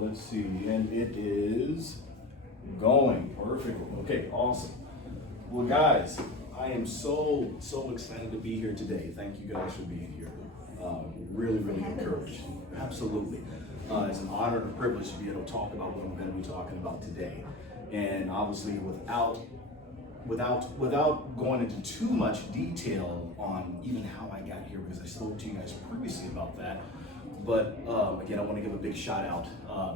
let's see, and it is going perfectly. Okay, awesome. Well, guys, I am so excited to be here today. Thank you guys for being here. Really encouraged. Absolutely. It's an honor and a privilege to be able to talk about what I'm going to be talking about today. And obviously, without going into too much detail on even how I got here, because I spoke to you guys previously about that. But again, I want to give a big shout out,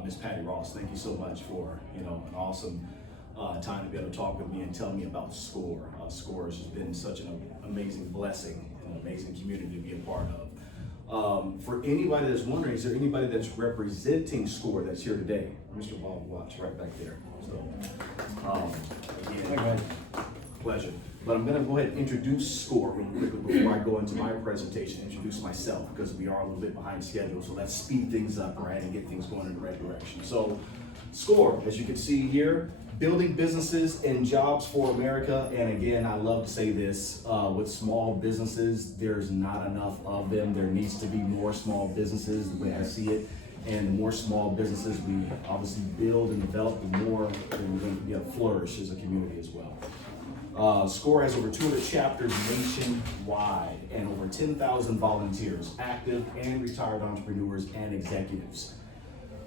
Miss Patty Ross. Thank you so much for an awesome time to be able to talk with me and tell me about SCORE. SCORE has just been such an amazing blessing, an amazing community to be a part of. For anybody that's wondering, is there anybody that's representing SCORE that's here today? Mr. Bob Watts, right back there. So, again, pleasure. But I'm going to go ahead and introduce SCORE real quickly before I go into my presentation, introduce myself, because we are a little bit behind schedule. So let's speed things up, right, and get things going in the right direction. So SCORE, as you can see here, building businesses and jobs for America. And again, I love to say this, with small businesses, there's not enough of them. There needs to be more small businesses, the way I see it. And the more small businesses we obviously build and develop, the more we're going to be able to flourish as a community as well. SCORE has over 200 chapters nationwide and over 10,000 volunteers, active and retired entrepreneurs and executives.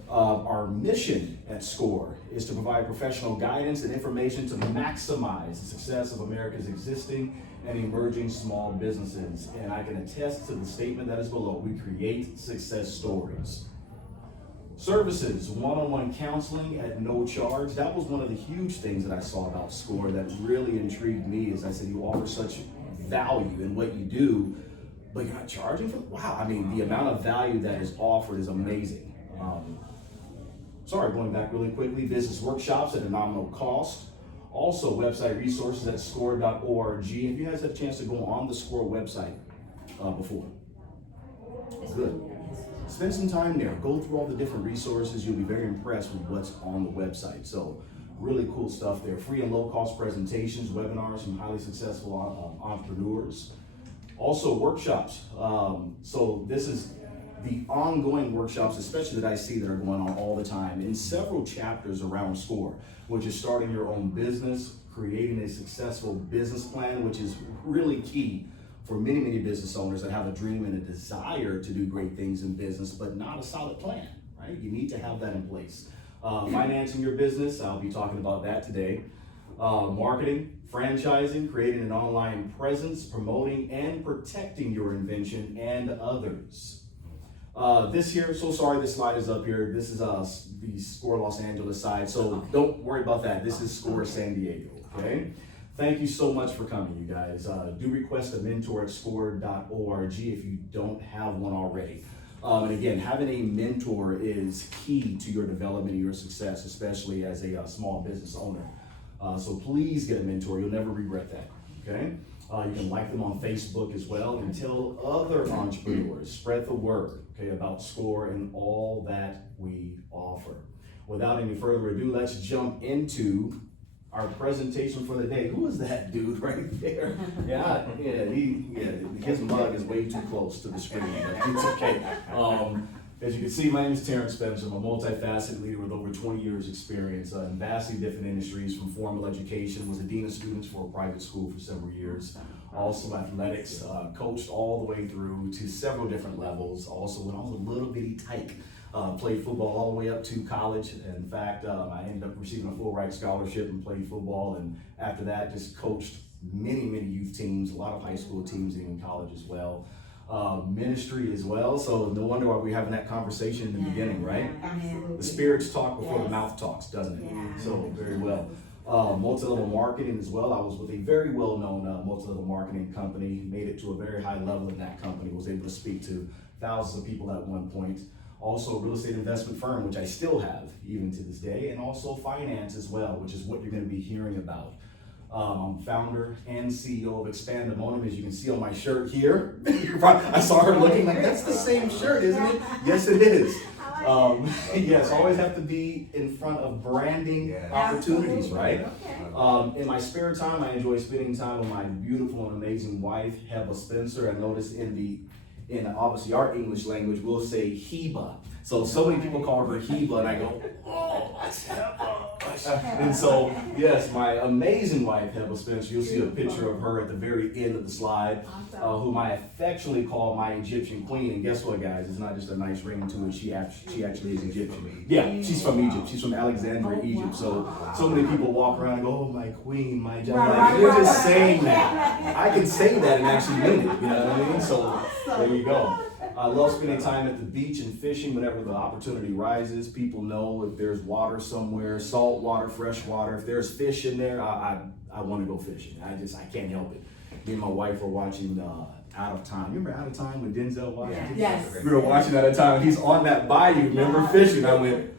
Our mission at SCORE is to provide professional guidance and information to maximize the success of America's existing and emerging small businesses. And I can attest to the statement that is below. We create success stories. Services, one-on-one counseling at no charge. That was one of the huge things that I saw about SCORE that really intrigued me. As I said, you offer such value in what you do, but you're not charging for it? Wow, I mean, the amount of value that is offered is amazing. Going back really quickly, business workshops at a nominal cost. Also, website resources at score.org. Have you guys had a chance to go on the SCORE website before? Good. Spend some time there. Go through all the different resources. You'll be very impressed with what's on the website. So really cool stuff there. Free and low-cost presentations, webinars from highly successful entrepreneurs. Also workshops. So this is the ongoing workshops, especially that I see that are going on all the time in several chapters around SCORE, which is starting your own business, creating a successful business plan, which is really key for many business owners that have a dream and a desire to do great things in business, but not a solid plan, right? You need to have that in place. Financing your business, I'll be talking about that today. Marketing, franchising, creating an online presence, promoting and protecting your invention and others. This here, so sorry this slide is up here. This is the SCORE Los Angeles side, so don't worry about that. This is SCORE San Diego, okay? Thank you so much for coming, you guys. Do request a mentor at score.org if you don't have one already. And again, having a mentor is key to your development and your success, especially as a small business owner. So please get a mentor. You'll never regret that, okay? You can like them on Facebook as well and tell other entrepreneurs, spread the word, okay, about SCORE and all that we offer. Without any further ado, let's jump into our presentation for the day. Who is that dude right there? His mug is way too close to the screen, but it's okay. As you can see, my name is Terrence Spencer. I'm a multifaceted leader with over 20 years experience in vastly different industries, from formal education, was a dean of students for a private school for several years. Also athletics, coached all the way through to several different levels. Also when I was a little bitty tyke, played football all the way up to college. In fact, I ended up receiving a full ride scholarship and played football. And after that, just coached many youth teams, a lot of high school teams, and even college as well. Ministry as well. So no wonder why we're having that conversation in the beginning, right? Absolutely. The spirits talk before the mouth talks, doesn't it? Yeah. So very well. Multi-level marketing as well. I was with a very well-known multi-level marketing company, made it to a very high level in that company, was able to speak to thousands of people at one point. Also a real estate investment firm, which I still have even to this day, and also finance as well, which is what you're going to be hearing about. I'm founder and CEO of Expandemonium, as you can see on my shirt here. I saw her looking like, that's the same shirt, isn't it? Yes, it is. Yes, always have to be in front of branding opportunities, right? In my spare time, I enjoy spending time with my beautiful and amazing wife, Heba Spencer. I noticed in in obviously our English language, we'll say Heba. So many people call her Heba, and I go, oh, that's Heba. And so, yes, my amazing wife, Heba Spencer, you'll see a picture of her at the very end of the slide, whom I affectionately call my Egyptian queen. And guess what, guys? It's not just a nice ring to it. She actually is Egyptian. Yeah, she's from Egypt. She's from Alexandria, Egypt. So many people walk around and go, oh, my queen, my John. You're just saying that. I can say that and actually mean it. You know what I mean? So there you go. I love spending time at the beach and fishing whenever the opportunity rises. People know if there's water somewhere, salt water, fresh water. If there's fish in there, I want to go fishing. I can't help it. Me and my wife were watching Out of Time. You remember Out of Time with Denzel Washington? Yes. We were watching Out of Time. He's on that bayou, remember, fishing. I went,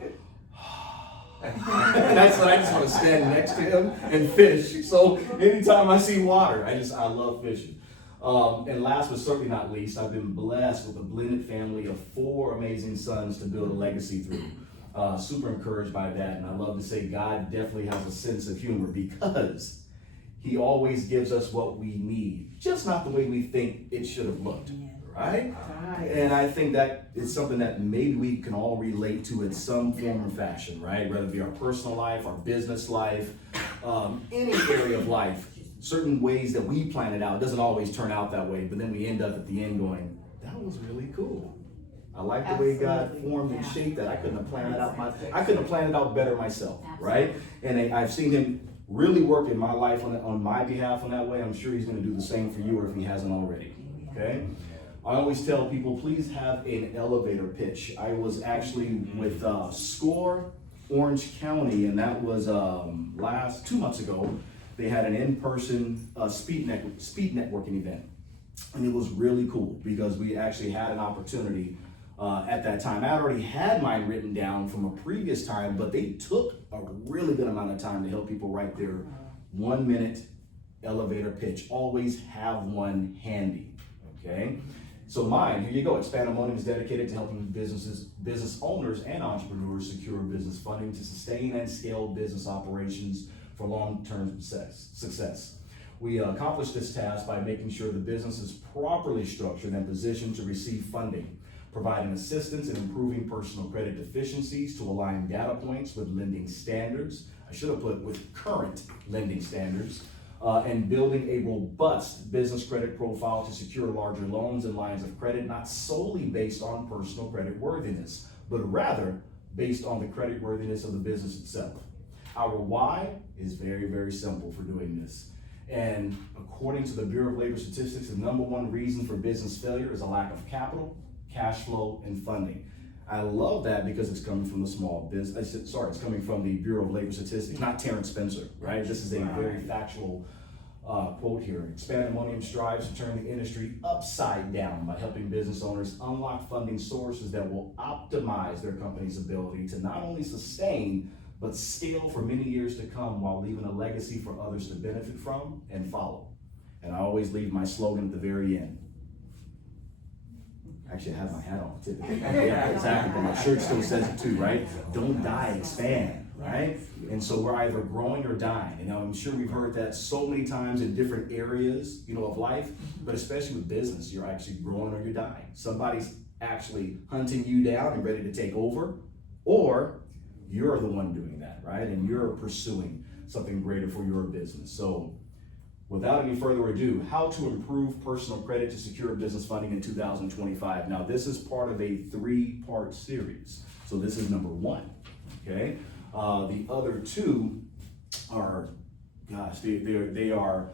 and I said, I just want to stand next to him and fish. So anytime I see water, I love fishing. And last but certainly not least, I've been blessed with a blended family of 4 amazing sons to build a legacy through. Super encouraged by that. And I love to say God definitely has a sense of humor because he always gives us what we need, just not the way we think it should have looked. Right? And I think that it's something that maybe we can all relate to in some form or fashion, right? Whether it be our personal life, our business life, any area of life. Certain ways that we plan it out, it doesn't always turn out that way, but then we end up at the end going, that was really cool. I like the way God formed and shaped that. I couldn't have planned it out. I couldn't have planned it out better myself, right? And I've seen him really work in my life on my behalf in that way. I'm sure he's going to do the same for you, or if he hasn't already. Okay. I always tell people, please have an elevator pitch. I was actually with SCORE Orange County, and that was 2 months ago. They had an in-person speed networking event. And it was really cool because we actually had an opportunity at that time. I already had mine written down from a previous time, but they took a really good amount of time to help people write their 1-minute elevator pitch. Always have one handy, okay? So mine, here you go. Expandemonium is dedicated to helping business owners and entrepreneurs secure business funding to sustain and scale business operations for long-term success. We accomplish this task by making sure the business is properly structured and positioned to receive funding, providing assistance in improving personal credit deficiencies to align data points with lending standards. I should have put with current lending standards, and building a robust business credit profile to secure larger loans and lines of credit, not solely based on personal credit worthiness, but rather based on the credit worthiness of the business itself. Our why is very, very simple for doing this. And according to the Bureau of Labor Statistics, the #1 reason for business failure is a lack of capital, cash flow, and funding. I love that because it's coming from the it's coming from the Bureau of Labor Statistics, not Terrence Spencer, right? This is a very factual quote here. Expandemonium strives to turn the industry upside down by helping business owners unlock funding sources that will optimize their company's ability to not only sustain, but scale for many years to come while leaving a legacy for others to benefit from and follow. And I always leave my slogan at the very end. Actually, I have my hat on typically. Yeah, exactly, but my shirt still says it too, right? Don't die, expand, right? And so we're either growing or dying. And I'm sure we've heard that so many times in different areas, of life, but especially with business, you're actually growing or you're dying. Somebody's actually hunting you down and ready to take over, or you're the one doing that, right? And you're pursuing something greater for your business. So without any further ado, how to improve personal credit to secure business funding in 2025. Now, this is part of a 3-part series. So this is #1, okay? The other 2 are, they are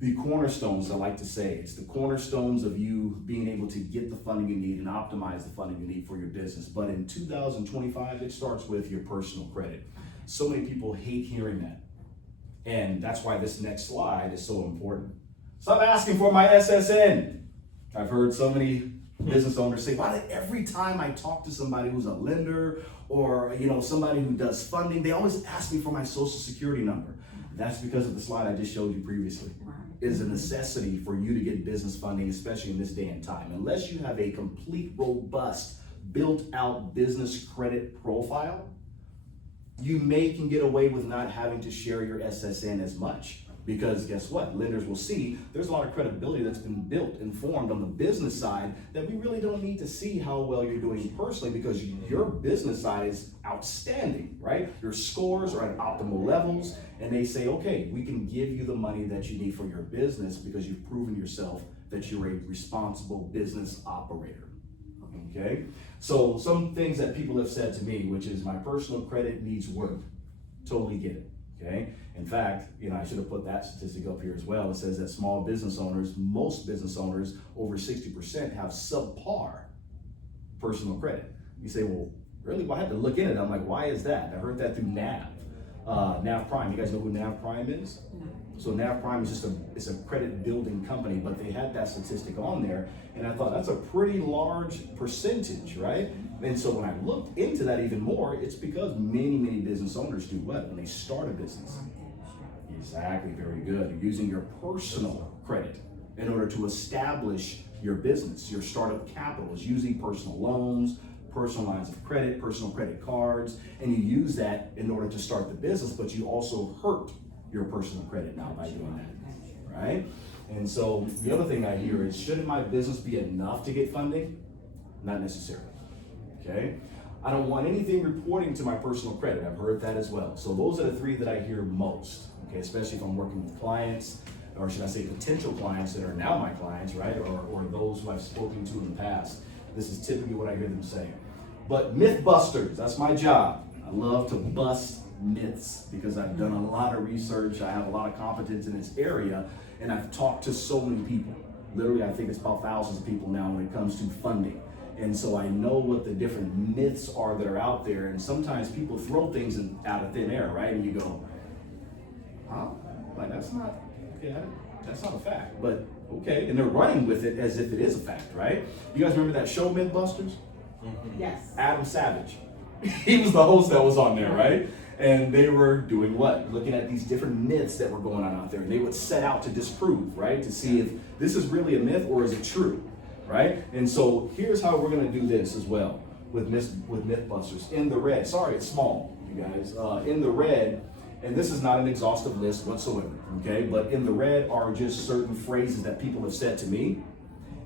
the cornerstones, I like to say. It's the cornerstones of you being able to get the funding you need and optimize the funding you need for your business. But in 2025, it starts with your personal credit. So many people hate hearing that. And that's why this next slide is so important. Stop asking for my SSN. I've heard so many business owners say, why did every time I talk to somebody who's a lender or somebody who does funding, they always ask me for my social security number? That's because of the slide I just showed you previously. It is a necessity for you to get business funding, especially in this day and time. Unless you have a complete, robust, built-out business credit profile, you can get away with not having to share your SSN as much. Because guess what? Lenders will see there's a lot of credibility that's been built and formed on the business side that we really don't need to see how well you're doing personally, because your business side is outstanding, right? Your scores are at optimal levels, and they say, okay, we can give you the money that you need for your business because you've proven yourself that you're a responsible business operator. Okay, so some things that people have said to me, which is my personal credit needs work. Totally get it. Okay, in fact, I should have put that statistic up here as well. It says that small business owners, most business owners, over 60% have subpar personal credit. You say, well, really? Well, I had to look into it. I'm like, why is that? I heard that through NAV. NAV Prime. You guys know who NAV Prime is? No. So NAV Prime is it's a credit building company, but they had that statistic on there, and I thought that's a pretty large percentage, right? And so when I looked into that even more, it's because many business owners do what? When they start a business. Exactly, very good. You're using your personal credit in order to establish your business. Your startup capital is using personal loans, personal lines of credit, personal credit cards, and you use that in order to start the business, but you also hurt your personal credit now by doing that, right? And so the other thing I hear is, shouldn't my business be enough to get funding? Not necessarily, okay? I don't want anything reporting to my personal credit. I've heard that as well. So those are the three that I hear most, okay? Especially if I'm working with clients, or should I say potential clients that are now my clients, right? Or those who I've spoken to in the past. This is typically what I hear them say. But myth busters, that's my job. I love to bust myths because I've done a lot of research. I have a lot of competence in this area, and I've talked to so many people. Literally, I think it's about thousands of people now when it comes to funding. And so I know what the different myths are that are out there. And sometimes people throw things out of thin air, right? And you go, huh? Like, that's not a fact. But okay, and they're running with it as if it is a fact, right? You guys remember that show, Mythbusters? Mm-hmm. Yes. Adam Savage. He was the host that was on there, right? And they were doing what? Looking at these different myths that were going on out there. And they would set out to disprove, right? To see if this is really a myth or is it true, right? And so here's how we're going to do this as well with Mythbusters. In the red, sorry, it's small, you guys. In the red, and this is not an exhaustive list whatsoever, okay? But in the red are just certain phrases that people have said to me,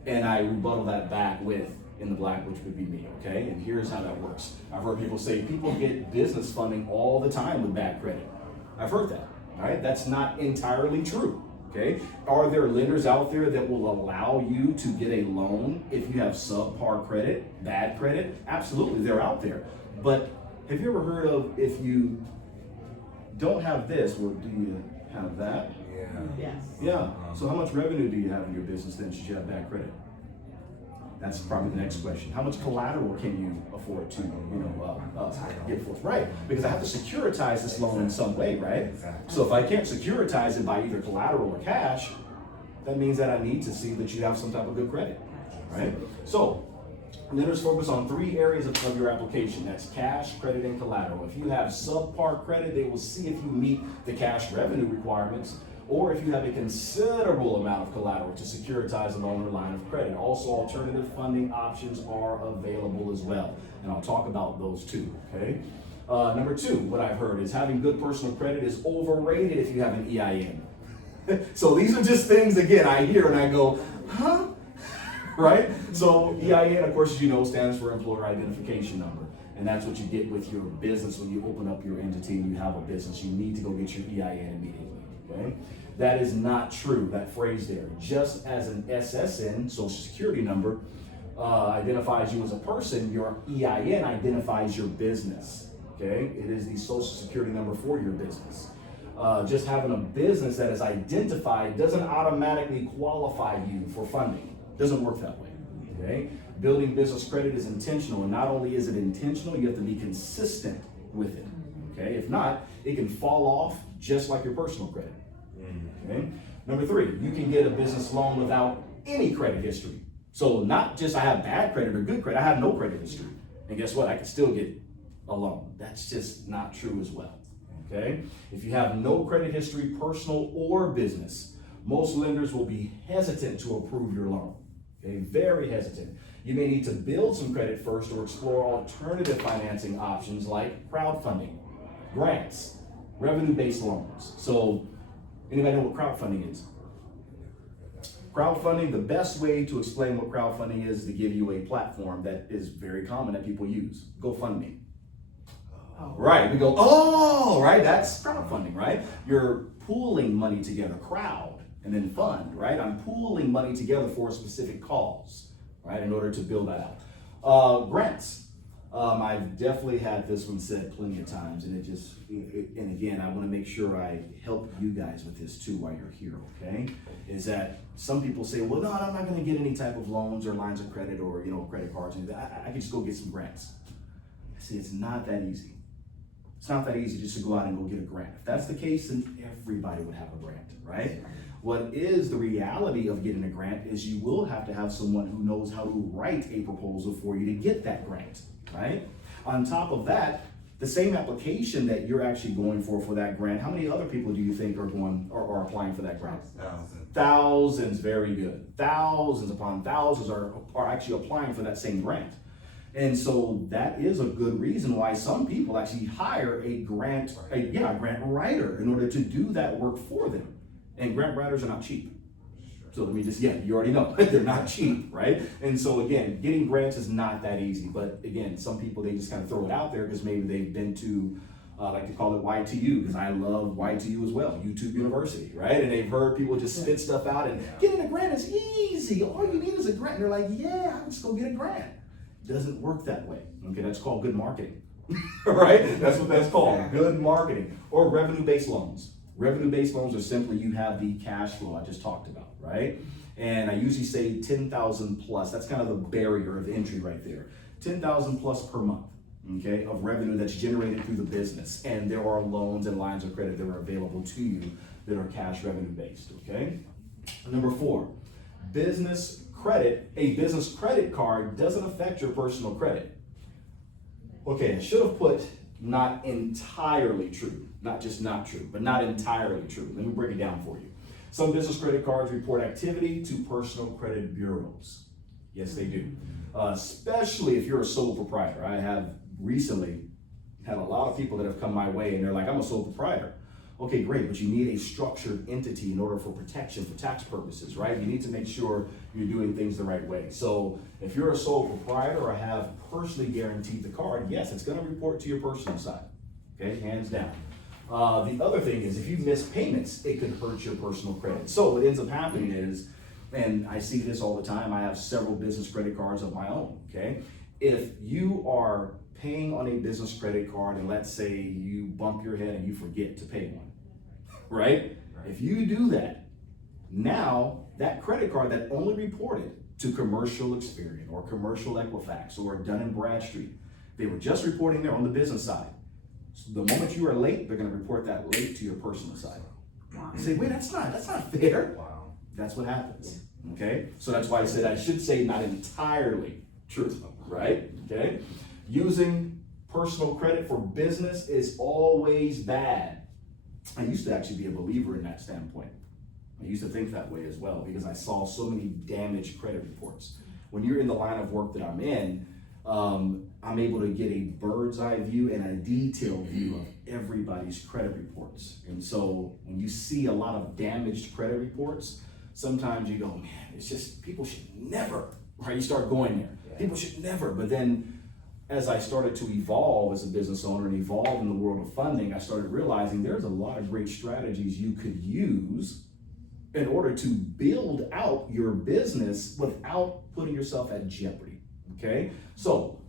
and I rebuttal that back with in the black, which would be me, okay? And here's how that works. I've heard people say people get business funding all the time with bad credit. I've heard that, all right? That's not entirely true, okay? Are there lenders out there that will allow you to get a loan if you have subpar credit, bad credit? Absolutely, they're out there. But have you ever heard of, if you don't have this, well, do you have that? Yeah. Yes. Yeah. So how much revenue do you have in your business then should you have bad credit? That's probably the next question. How much collateral can you afford to, get forth? Right, because I have to securitize this loan in some way, right? So if I can't securitize it by either collateral or cash, that means that I need to see that you have some type of good credit, right? So lenders focus on three areas of your application. That's cash, credit, and collateral. If you have subpar credit, they will see if you meet the cash revenue requirements, or if you have a considerable amount of collateral to securitize a loan or line of credit. Also, alternative funding options are available as well. And I'll talk about those too, okay? Number two, what I've heard is having good personal credit is overrated if you have an EIN. So these are just things, again, I hear and I go, huh? Right? So EIN, of course, as you know, stands for Employer Identification Number. And that's what you get with your business when you open up your entity and you have a business. You need to go get your EIN immediately. Okay? That is not true, that phrase there. Just as an SSN, Social Security number, identifies you as a person, your EIN identifies your business. Okay? It is the Social Security number for your business. Just having a business that is identified doesn't automatically qualify you for funding. Doesn't work that way. Okay? Building business credit is intentional, and not only is it intentional, you have to be consistent with it. Okay? If not, it can fall off just like your personal credit. Okay? Number three, you can get a business loan without any credit history. So not just I have bad credit or good credit, I have no credit history. And guess what? I can still get a loan. That's just not true as well. Okay? If you have no credit history, personal or business, most lenders will be hesitant to approve your loan. Okay? Very hesitant. You may need to build some credit first or explore alternative financing options like crowdfunding, grants, revenue-based loans. So Anybody know what crowdfunding is? Crowdfunding, the best way to explain what crowdfunding is to give you a platform that is very common that people use. GoFundMe. Oh. Right, we go, oh, right, that's crowdfunding, right? You're pooling money together, crowd, and then fund, right? I'm pooling money together for a specific cause, right, in order to build that out. Grants. I've definitely had this one said plenty of times, and and again, I want to make sure I help you guys with this too while you're here, okay? Is that some people say, well, no, I'm not going to get any type of loans or lines of credit or, credit cards. I can just go get some grants. See, it's not that easy. It's not that easy just to go out and go get a grant. If that's the case, then everybody would have a grant, right? What is the reality of getting a grant is you will have to have someone who knows how to write a proposal for you to get that grant, right? On top of that, the same application that you're actually going for that grant, how many other people do you think are applying for that grant? Thousands, very good. Thousands upon thousands are actually applying for that same grant. And so that is a good reason why some people actually hire a grant writer in order to do that work for them. And grant writers are not cheap. So let me just, you already know, they're not cheap, right? And so again, getting grants is not that easy. But again, some people, they just kind of throw it out there because maybe they've been to, I like to call it YTU, because I love YTU as well, YouTube University, right? And they've heard people just spit stuff out and getting a grant is easy. All you need is a grant. And they're like, yeah, I'll just go get a grant. Doesn't work that way. Okay, that's called good marketing, right? That's what that's called, good marketing. Or revenue-based loans. Revenue-based loans are simply you have the cash flow I just talked about, right? And I usually say 10,000 plus. That's kind of the barrier of entry right there. 10,000 plus per month, okay, of revenue that's generated through the business. And there are loans and lines of credit that are available to you that are cash revenue-based, okay? Number 4, business credit. A business credit card doesn't affect your personal credit. Okay, I should have put not entirely true, not just not true, but not entirely true. Let me break it down for you. Some business credit cards report activity to personal credit bureaus. Yes, they do. Especially if you're a sole proprietor. I have recently had a lot of people that have come my way and they're like, I'm a sole proprietor. Okay, great, but you need a structured entity in order for protection, for tax purposes, right? You need to make sure you're doing things the right way. So if you're a sole proprietor or have personally guaranteed the card, yes, it's gonna report to your personal side, okay, hands down. The other thing is if you miss payments, it could hurt your personal credit. So what ends up happening is, and I see this all the time, I have several business credit cards of my own, okay? If you are paying on a business credit card and let's say you bump your head and you forget to pay one, right? If you do that, now that credit card that only reported to Commercial Experian or Commercial Equifax or Dun & Bradstreet, they were just reporting there on the business side. So the moment you are late, they're gonna report that late to your personal side. Wow. You say, wait, that's not fair. Wow. That's what happens, okay? So that's why I said I should say not entirely true, right? Okay? Using personal credit for business is always bad. I used to actually be a believer in that standpoint. I used to think that way as well because I saw so many damaged credit reports. When you're in the line of work that I'm in, I'm able to get a bird's eye view and a detailed view of everybody's credit reports. And so when you see a lot of damaged credit reports, sometimes you go, man, it's just, people should never, right? You start going there. Yeah. People should never, but then as I started to evolve as a business owner and evolve in the world of funding, I started realizing there's a lot of great strategies you could use in order to build out your business without putting yourself at jeopardy, okay? So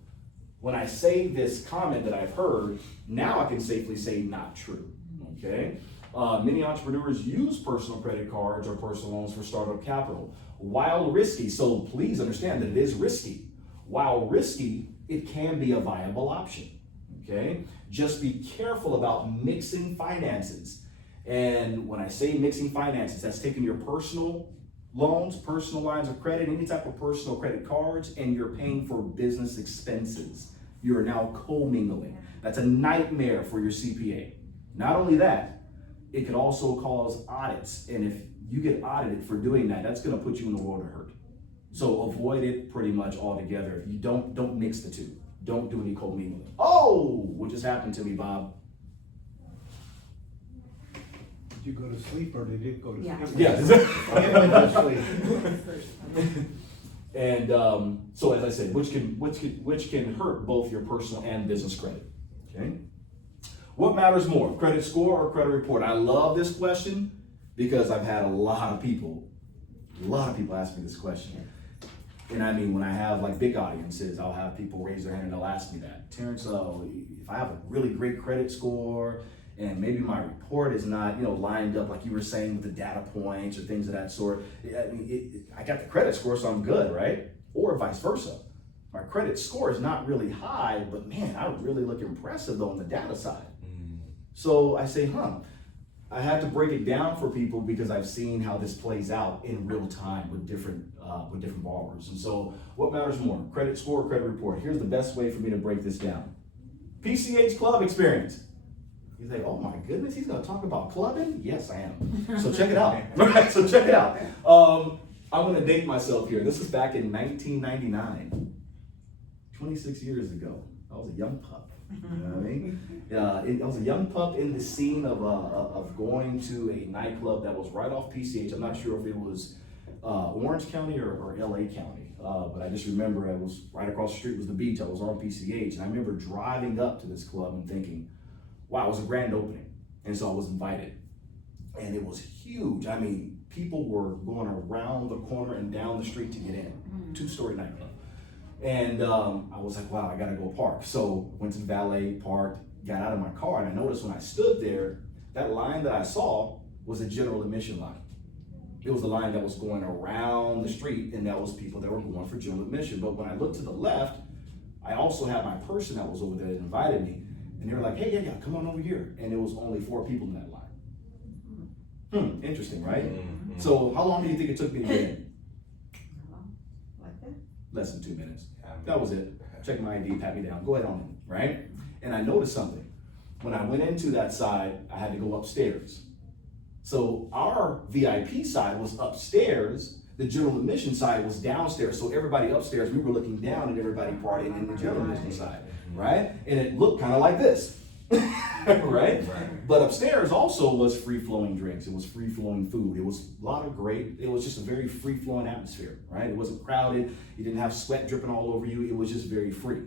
when I say this comment that I've heard, now I can safely say not true, okay? Many entrepreneurs use personal credit cards or personal loans for startup capital. While risky, so please understand that it is risky. While risky, it can be a viable option, okay? Just be careful about mixing finances. And when I say mixing finances, that's taking your personal loans, personal lines of credit, any type of personal credit cards, and you're paying for business expenses. You are now commingling. That's a nightmare for your CPA. Not only that, it could also cause audits. And if you get audited for doing that, that's gonna put you in the world of hurt. So avoid it pretty much altogether. If you don't mix the two. Don't do any commingling. Oh, what just happened to me, Bob? Did you go to sleep or did it go to Yeah. sleep? Yeah. It went to sleep. And so as I said, which can hurt both your personal and business credit. Okay. What matters more, credit score or credit report? I love this question because I've had a lot of people ask me this question. And I mean, when I have like big audiences, I'll have people raise their hand and they'll ask me that. Terrence, if I have a really great credit score and maybe my report is not, lined up like you were saying with the data points or things of that sort. I mean, I got the credit score, so I'm good, right? Or vice versa. My credit score is not really high, but man, I really look impressive though on the data side. So I say, I had to break it down for people because I've seen how this plays out in real time with different borrowers. And so what matters more, credit score or credit report? Here's the best way for me to break this down. PCH club experience. You think, oh my goodness, he's gonna talk about clubbing? Yes, I am. So check it out. Right, so check it out. I'm gonna date myself here. This is back in 1999, 26 years ago. I was a young pup. You know what I mean? I was a young pup in the scene of going to a nightclub that was right off PCH. I'm not sure if it was Orange County or LA County, but I just remember it was right across the street was the beach. I was on PCH, and I remember driving up to this club and thinking, wow, it was a grand opening. And so I was invited, and it was huge. I mean, people were going around the corner and down the street to get in. 2-story nightclub. And I was like, wow, I gotta go park. So went to the valet, parked, got out of my car, and I noticed when I stood there, that line that I saw was a general admission line. It was the line that was going around the street, and that was people that were going for general admission. But when I looked to the left, I also had my person that was over there that invited me, and they were like, hey, yeah, come on over here. And there was only 4 people in that line. Interesting, right? Mm-hmm. So how long do you think it took me to get in? Like that? Less than 2 minutes. That was it. Check my ID, pat me down, go ahead on in, right? And I noticed something. When I went into that side, I had to go upstairs. So our VIP side was upstairs, the general admission side was downstairs. So everybody upstairs, we were looking down at everybody partying in the general admission side, right? And it looked kind of like this, right? But upstairs also was free-flowing drinks. It was free-flowing food. It was a lot of it was just a very free-flowing atmosphere, right? It wasn't crowded. You didn't have sweat dripping all over you. It was just very free,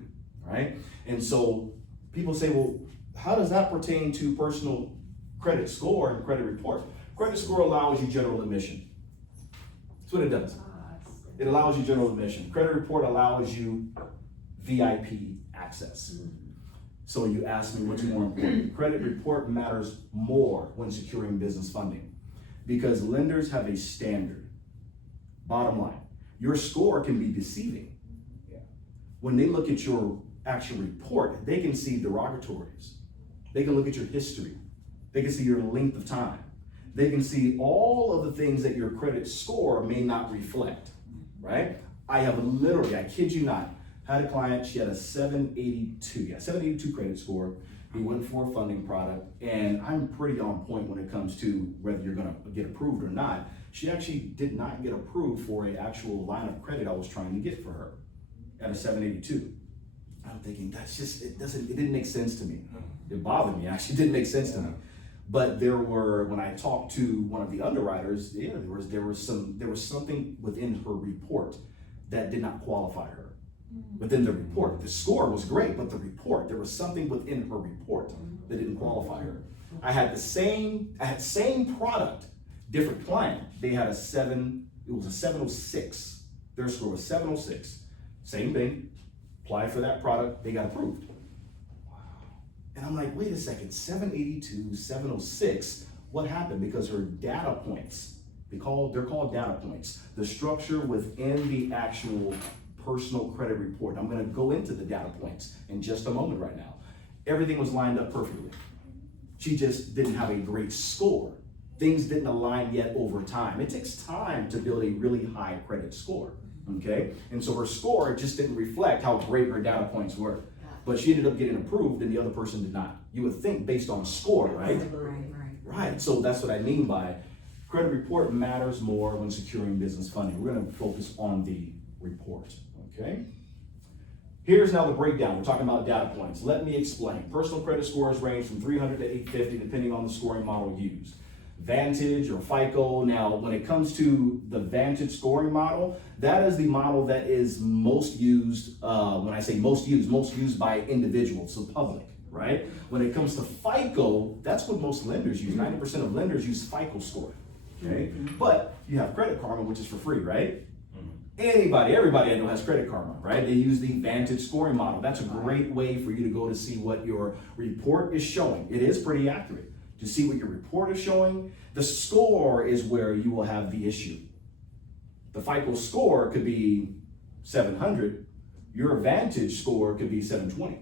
right? And so people say, well, how does that pertain to personal credit score and credit report? Credit score allows you general admission. That's what it does. It allows you general admission. Credit report allows you VIP access. So you ask me what's more important. Credit report matters more when securing business funding because lenders have a standard. Bottom line, your score can be deceiving. When they look at your actual report, they can see derogatories. They can look at your history. They can see your length of time. They can see all of the things that your credit score may not reflect, right? I have literally, I kid you not, had a client, she had a 782 credit score. We went for a funding product, and I'm pretty on point when it comes to whether you're gonna get approved or not. She actually did not get approved for an actual line of credit I was trying to get for her at a 782. I'm thinking, it didn't make sense to me. It bothered me, actually, it didn't make sense to me. But when I talked to one of the underwriters, there was something within her report that did not qualify her. Within the report, the score was great, but there was something within her report that didn't qualify her. I had same product, different client. They had it was a 706. Their score was 706. Same thing, applied for that product, they got approved. And I'm like, wait a second, 782, 706, what happened? Because her data points, they're called data points. The structure within the actual personal credit report. I'm gonna go into the data points in just a moment right now. Everything was lined up perfectly. She just didn't have a great score. Things didn't align yet over time. It takes time to build a really high credit score, okay? And so her score just didn't reflect how great her data points were. But she ended up getting approved and the other person did not. You would think based on score, right? Right, so that's what I mean by credit report matters more when securing business funding. We're gonna focus on the report, okay? Here's now the breakdown. We're talking about data points. Let me explain. Personal credit scores range from 300 to 850 depending on the scoring model used. Vantage or FICO. Now, when it comes to the Vantage scoring model, that is the model that is most used, when I say most used by individuals, so public, right? When it comes to FICO, that's what most lenders use. 90% of lenders use FICO scoring, okay? But you have Credit Karma, which is for free, right? Everybody I know has Credit Karma, right? They use the Vantage scoring model. That's a great way for you to go to see what your report is showing. It is pretty accurate. To see what your report is showing, the score is where you will have the issue. The FICO score could be 700. Your Vantage score could be 720.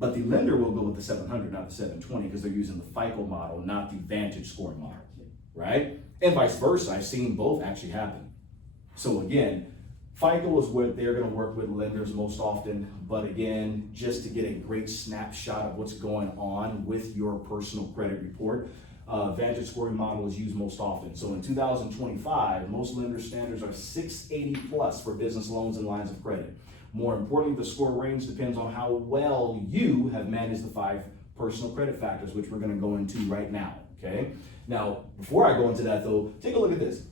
But the lender will go with the 700, not the 720, because they're using the FICO model, not the Vantage scoring model, right? And vice versa. I've seen both actually happen. So again, FICO is what they're going to work with lenders most often, but again, just to get a great snapshot of what's going on with your personal credit report, Vantage scoring model is used most often. So in 2025, most lender standards are 680 plus for business loans and lines of credit. More importantly, the score range depends on how well you have managed the 5 personal credit factors, which we're going to go into right now, okay? Now, before I go into that though, take a look at this.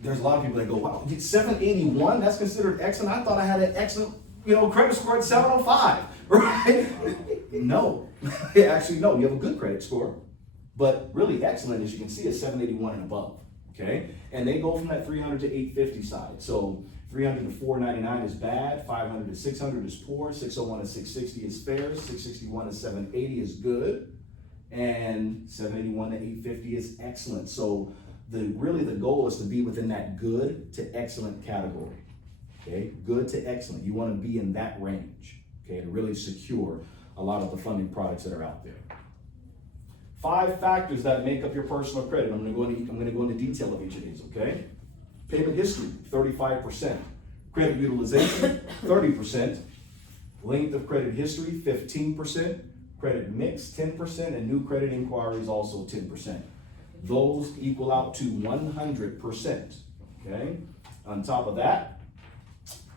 There's a lot of people that go, wow, 781, that's considered excellent. I thought I had an excellent, credit score at 705, right? No, actually, no, you have a good credit score, but really excellent, as you can see, is 781 and above, okay? And they go from that 300 to 850 side. So 300 to 499 is bad, 500 to 600 is poor, 601 to 660 is fair, 661 to 780 is good, and 781 to 850 is excellent. So really the goal is to be within that good to excellent category, okay? Good to excellent. You want to be in that range, okay, to really secure a lot of the funding products that are out there. 5 factors that make up your personal credit. I'm going to go into detail of each of these, okay? Payment history, 35%. Credit utilization, 30%. Length of credit history, 15%. Credit mix, 10%. And new credit inquiries, also 10%. Those equal out to 100%, okay? On top of that,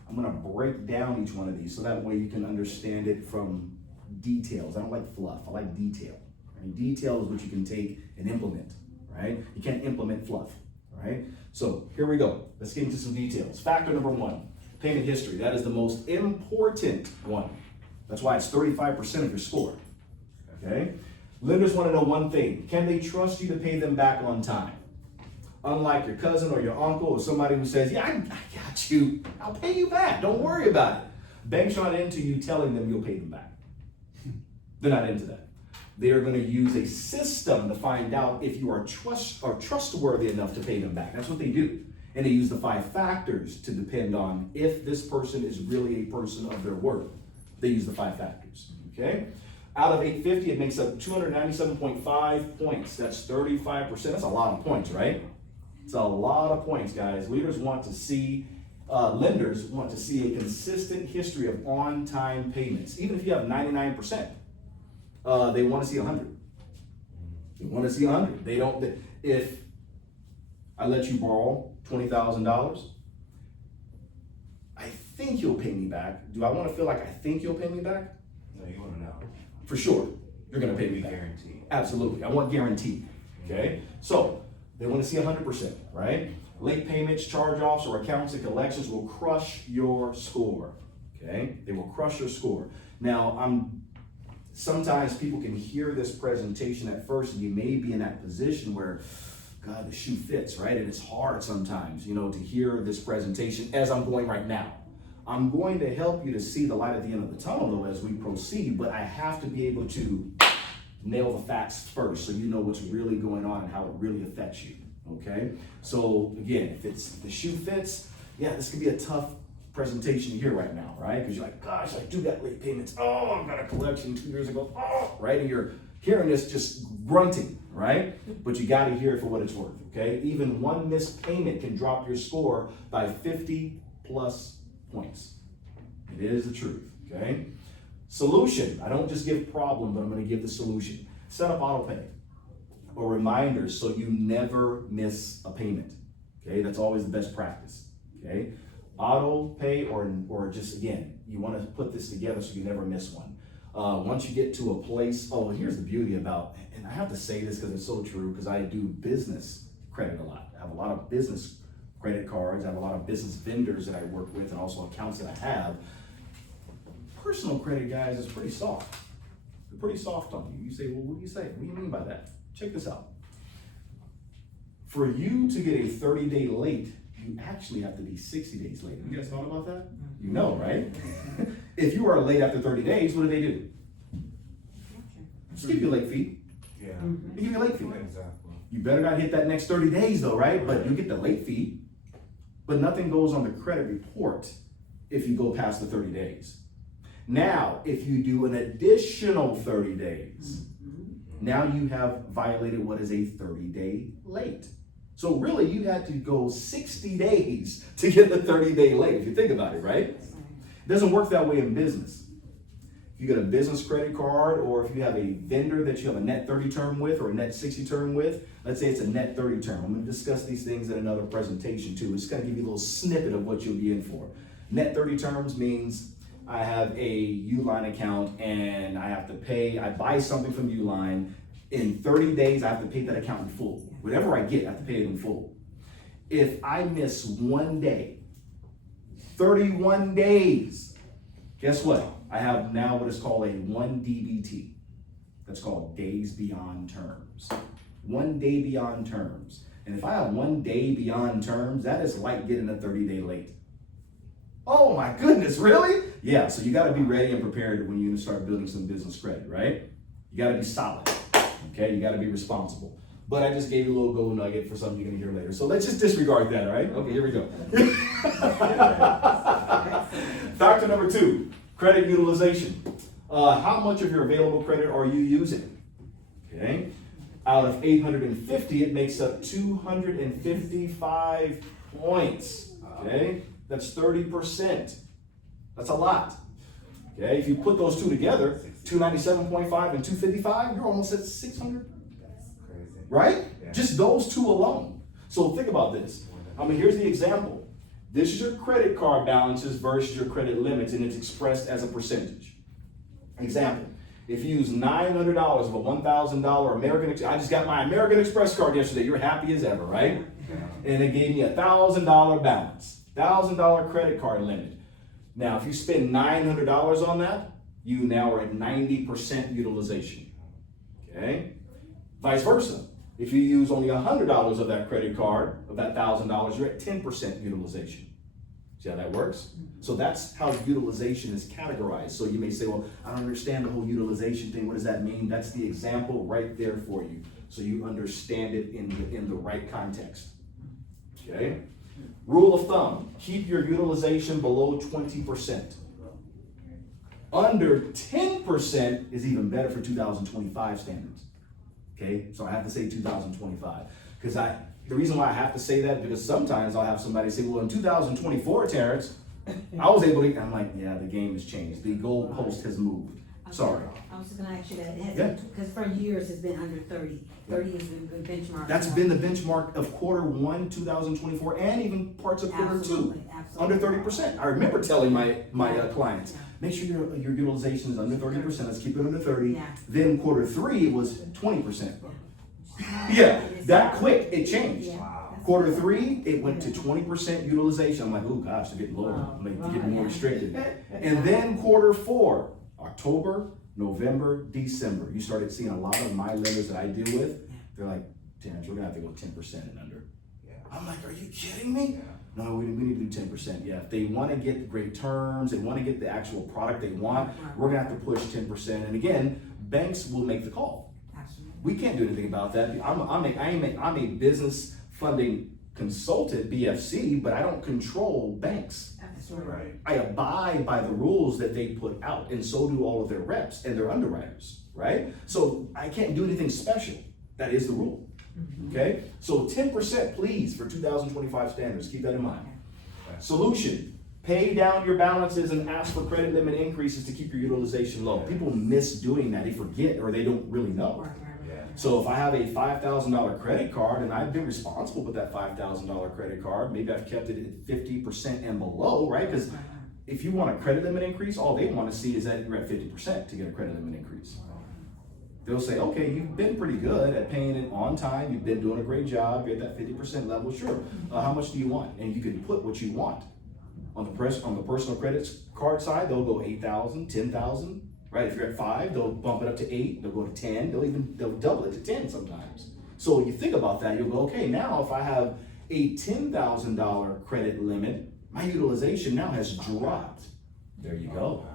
I'm gonna break down each one of these so that way you can understand it from details. I don't like fluff, I like detail. Right? Detail is what you can take and implement, right? You can't implement fluff, right? So here we go, let's get into some details. Factor number 1, payment history. That is the most important one. That's why it's 35% of your score, okay? Lenders want to know one thing: can they trust you to pay them back on time? Unlike your cousin or your uncle or somebody who says, yeah, I got you, I'll pay you back, don't worry about it. Banks aren't into you telling them you'll pay them back. They're not into that. They are going to use a system to find out if you are trustworthy enough to pay them back. That's what they do. And they use the 5 factors to depend on if this person is really a person of their worth. They use the 5 factors, okay? Out of 850, it makes up 297.5 points. That's 35%. That's a lot of points, right? It's a lot of points, guys. Lenders want to see a consistent history of on-time payments. Even if you have 99%, they want to see 100. They want to see 100. They don't. If I let you borrow $20,000, I think you'll pay me back. Do I want to feel like I think you'll pay me back? No, you want to know. For sure, you're going to pay me back. Guaranteed. Absolutely. I want guarantee. Okay? So they want to see 100%, right? Late payments, charge-offs, or accounts and collections will crush your score. Okay? They will crush your score. Now, sometimes people can hear this presentation at first, and you may be in that position where, God, the shoe fits, right? And it's hard sometimes, to hear this presentation as I'm going right now. I'm going to help you to see the light at the end of the tunnel, though, as we proceed, but I have to be able to nail the facts first so you know what's really going on and how it really affects you, okay? So, again, if the shoe fits, yeah, this could be a tough presentation to hear right now, right? Because you're like, gosh, I do got late payments. Oh, I got a collection 2 years ago. Oh, right? And you're hearing this just grunting, right? But you got to hear it for what it's worth, okay? Even one missed payment can drop your score by 50 plus points. It is the truth, okay? Solution. I don't just give problem, but I'm going to give the solution. Set up auto pay or reminders so you never miss a payment, okay? That's always the best practice, okay? Auto pay or just, again, you want to put this together so you never miss one. Once you get to a place, oh, and here's the beauty about, and I have to say this because it's so true, because I do business credit a lot. I have a lot of business credit cards. I have a lot of business vendors that I work with, and also accounts that I have. Personal credit, guys, is pretty soft. They're pretty soft on you. You say, well, what do you say? What do you mean by that? Check this out. For you to get a 30-day late, you actually have to be 60 days late. You guys thought about that? You know, right? If you are late after 30 days, what do? Just give you a late fee. Yeah. They give you a late fee. Exactly. You better not hit that next 30 days though, right? But you get the late fee. But nothing goes on the credit report if you go past the 30 days. Now, if you do an additional 30 days, now you have violated what is a 30-day late. So really, you had to go 60 days to get the 30-day late, if you think about it, right? It doesn't work that way in business. If you get a business credit card, or if you have a vendor that you have a net 30 term with or a net 60 term with, let's say it's a net 30 term. I'm going to discuss these things in another presentation too. It's going to give you a little snippet of what you'll be in for. Net 30 terms means I have a Uline account and I have to pay, I buy something from Uline. In 30 days, I have to pay that account in full. Whatever I get, I have to pay it in full. If I miss one day, 31 days, guess what? I have now what is called a 1 DBT. That's called days beyond terms. 1 day beyond terms. And if I have 1 day beyond terms, that is like getting a 30-day late. Oh my goodness, really? Yeah, so you gotta be ready and prepared when you start building some business credit, right? You gotta be solid, okay? You gotta be responsible. But I just gave you a little gold nugget for something you're gonna hear later. So let's just disregard that, all right? Okay, here we go. Factor number 2, credit utilization. How much of your available credit are you using? Okay. Out of 850, it makes up 255 points. Okay. That's 30%. That's a lot. Okay. If you put those two together, 297.5 and 255, you're almost at 600. Crazy. Right? Yeah. Just those two alone. So think about this. I mean, here's the example. This is your credit card balances versus your credit limits, and it's expressed as a percentage. Example, if you use $900 of a $1,000 American, I just got my American Express card yesterday, you're happy as ever, right? And it gave me a $1,000 balance, $1,000 credit card limit. Now, if you spend $900 on that, you now are at 90% utilization, okay? Vice versa. If you use only $100 of that credit card, of that $1,000, you're at 10% utilization. See how that works? So that's how utilization is categorized. So you may say, well, I don't understand the whole utilization thing. What does that mean? That's the example right there for you. So you understand it in the right context. Okay? Rule of thumb, keep your utilization below 20%. Under 10% is even better for 2025 standards. Okay, so I have to say 2025, because the reason why I have to say that, because sometimes I'll have somebody say, well, in 2024, Terrence, I was able to, I'm like, yeah, the game has changed. The goalpost has moved. Sorry. I was just gonna ask you that, Yeah. because for years it's been under 30. 30 has been the benchmark. That's been the benchmark of Q1 2024 and even parts of Q2. Absolutely. Under 30%. I remember telling my clients, make sure your utilization is under 30%. Let's keep it under 30. Yeah. Then Q3 was 20%. Yeah, that quick, it changed. Yeah. Q3, it went to 20% utilization. I'm like, oh gosh, they're getting lower. I'm like, they're getting more restricted. And then Q4, October, November, December, you started seeing a lot of my lenders that I deal with. They're like, Terrence, we're gonna have to go 10% and under. Yeah. I'm like, are you kidding me? Yeah. No, we need to do 10%. Yeah, if they want to get great terms, they want to get the actual product they want, we're gonna have to push 10%. And again, banks will make the call. Absolutely. We can't do anything about that. I'm a business funding consultant, BFC, but I don't control banks. Absolutely. Right. I abide by the rules that they put out, and so do all of their reps and their underwriters, right? So I can't do anything special. That is the rule, okay? So 10%, please, for 2025 standards. Keep that in mind. Solution, pay down your balances and ask for credit limit increases to keep your utilization low. People miss doing that. They forget or they don't really know. Right. Yeah. So if I have a $5,000 credit card and I've been responsible with that $5,000 credit card, maybe I've kept it at 50% and below, right? Because if you want a credit limit increase, all they want to see is that you're at 50% to get a credit limit increase. They'll say, okay, you've been pretty good at paying it on time. You've been doing a great job. You're at that 50% level. Sure. How much do you want? And you can put what you want. On the personal credit card side, they'll go 8,000, 10,000, right? If you're at 5, they'll bump it up to 8. They'll go to 10. They'll double it to 10 sometimes. So when you think about that, you'll go, okay, now if I have a $10,000 credit limit, my utilization now has dropped. There you go.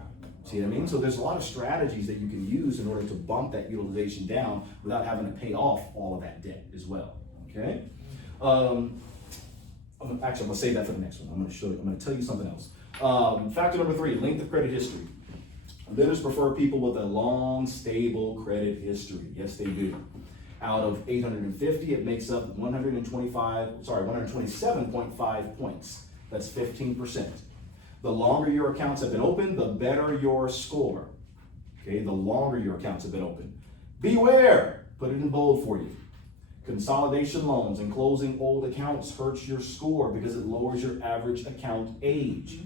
See what I mean? So there's a lot of strategies that you can use in order to bump that utilization down without having to pay off all of that debt as well. Okay? Actually, I'm gonna save that for the next one. I'm gonna tell you something else. Factor number 3, length of credit history. Lenders prefer people with a long, stable credit history. Yes, they do. Out of 850, it makes up 127.5 points. That's 15%. The longer your accounts have been open, the better your score. Okay, the longer your accounts have been open. Beware, put it in bold for you. Consolidation loans and closing old accounts hurts your score because it lowers your average account age.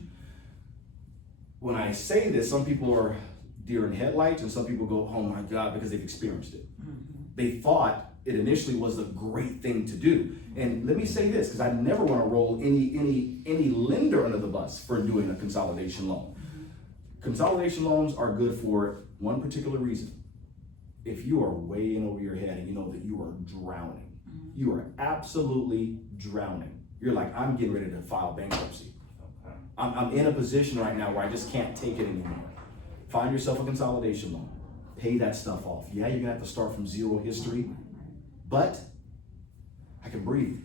When I say this, some people are deer in headlights and some people go, oh my God, because they've experienced it. They thought it initially was a great thing to do. And let me say this, because I never want to roll any lender under the bus for doing a consolidation loan. Consolidation loans are good for one particular reason. If you are way in over your head and you know that you are drowning, you are absolutely drowning. You're like, I'm getting ready to file bankruptcy. I'm in a position right now where I just can't take it anymore. Find yourself a consolidation loan. Pay that stuff off. Yeah, you're gonna have to start from zero history, but I can breathe.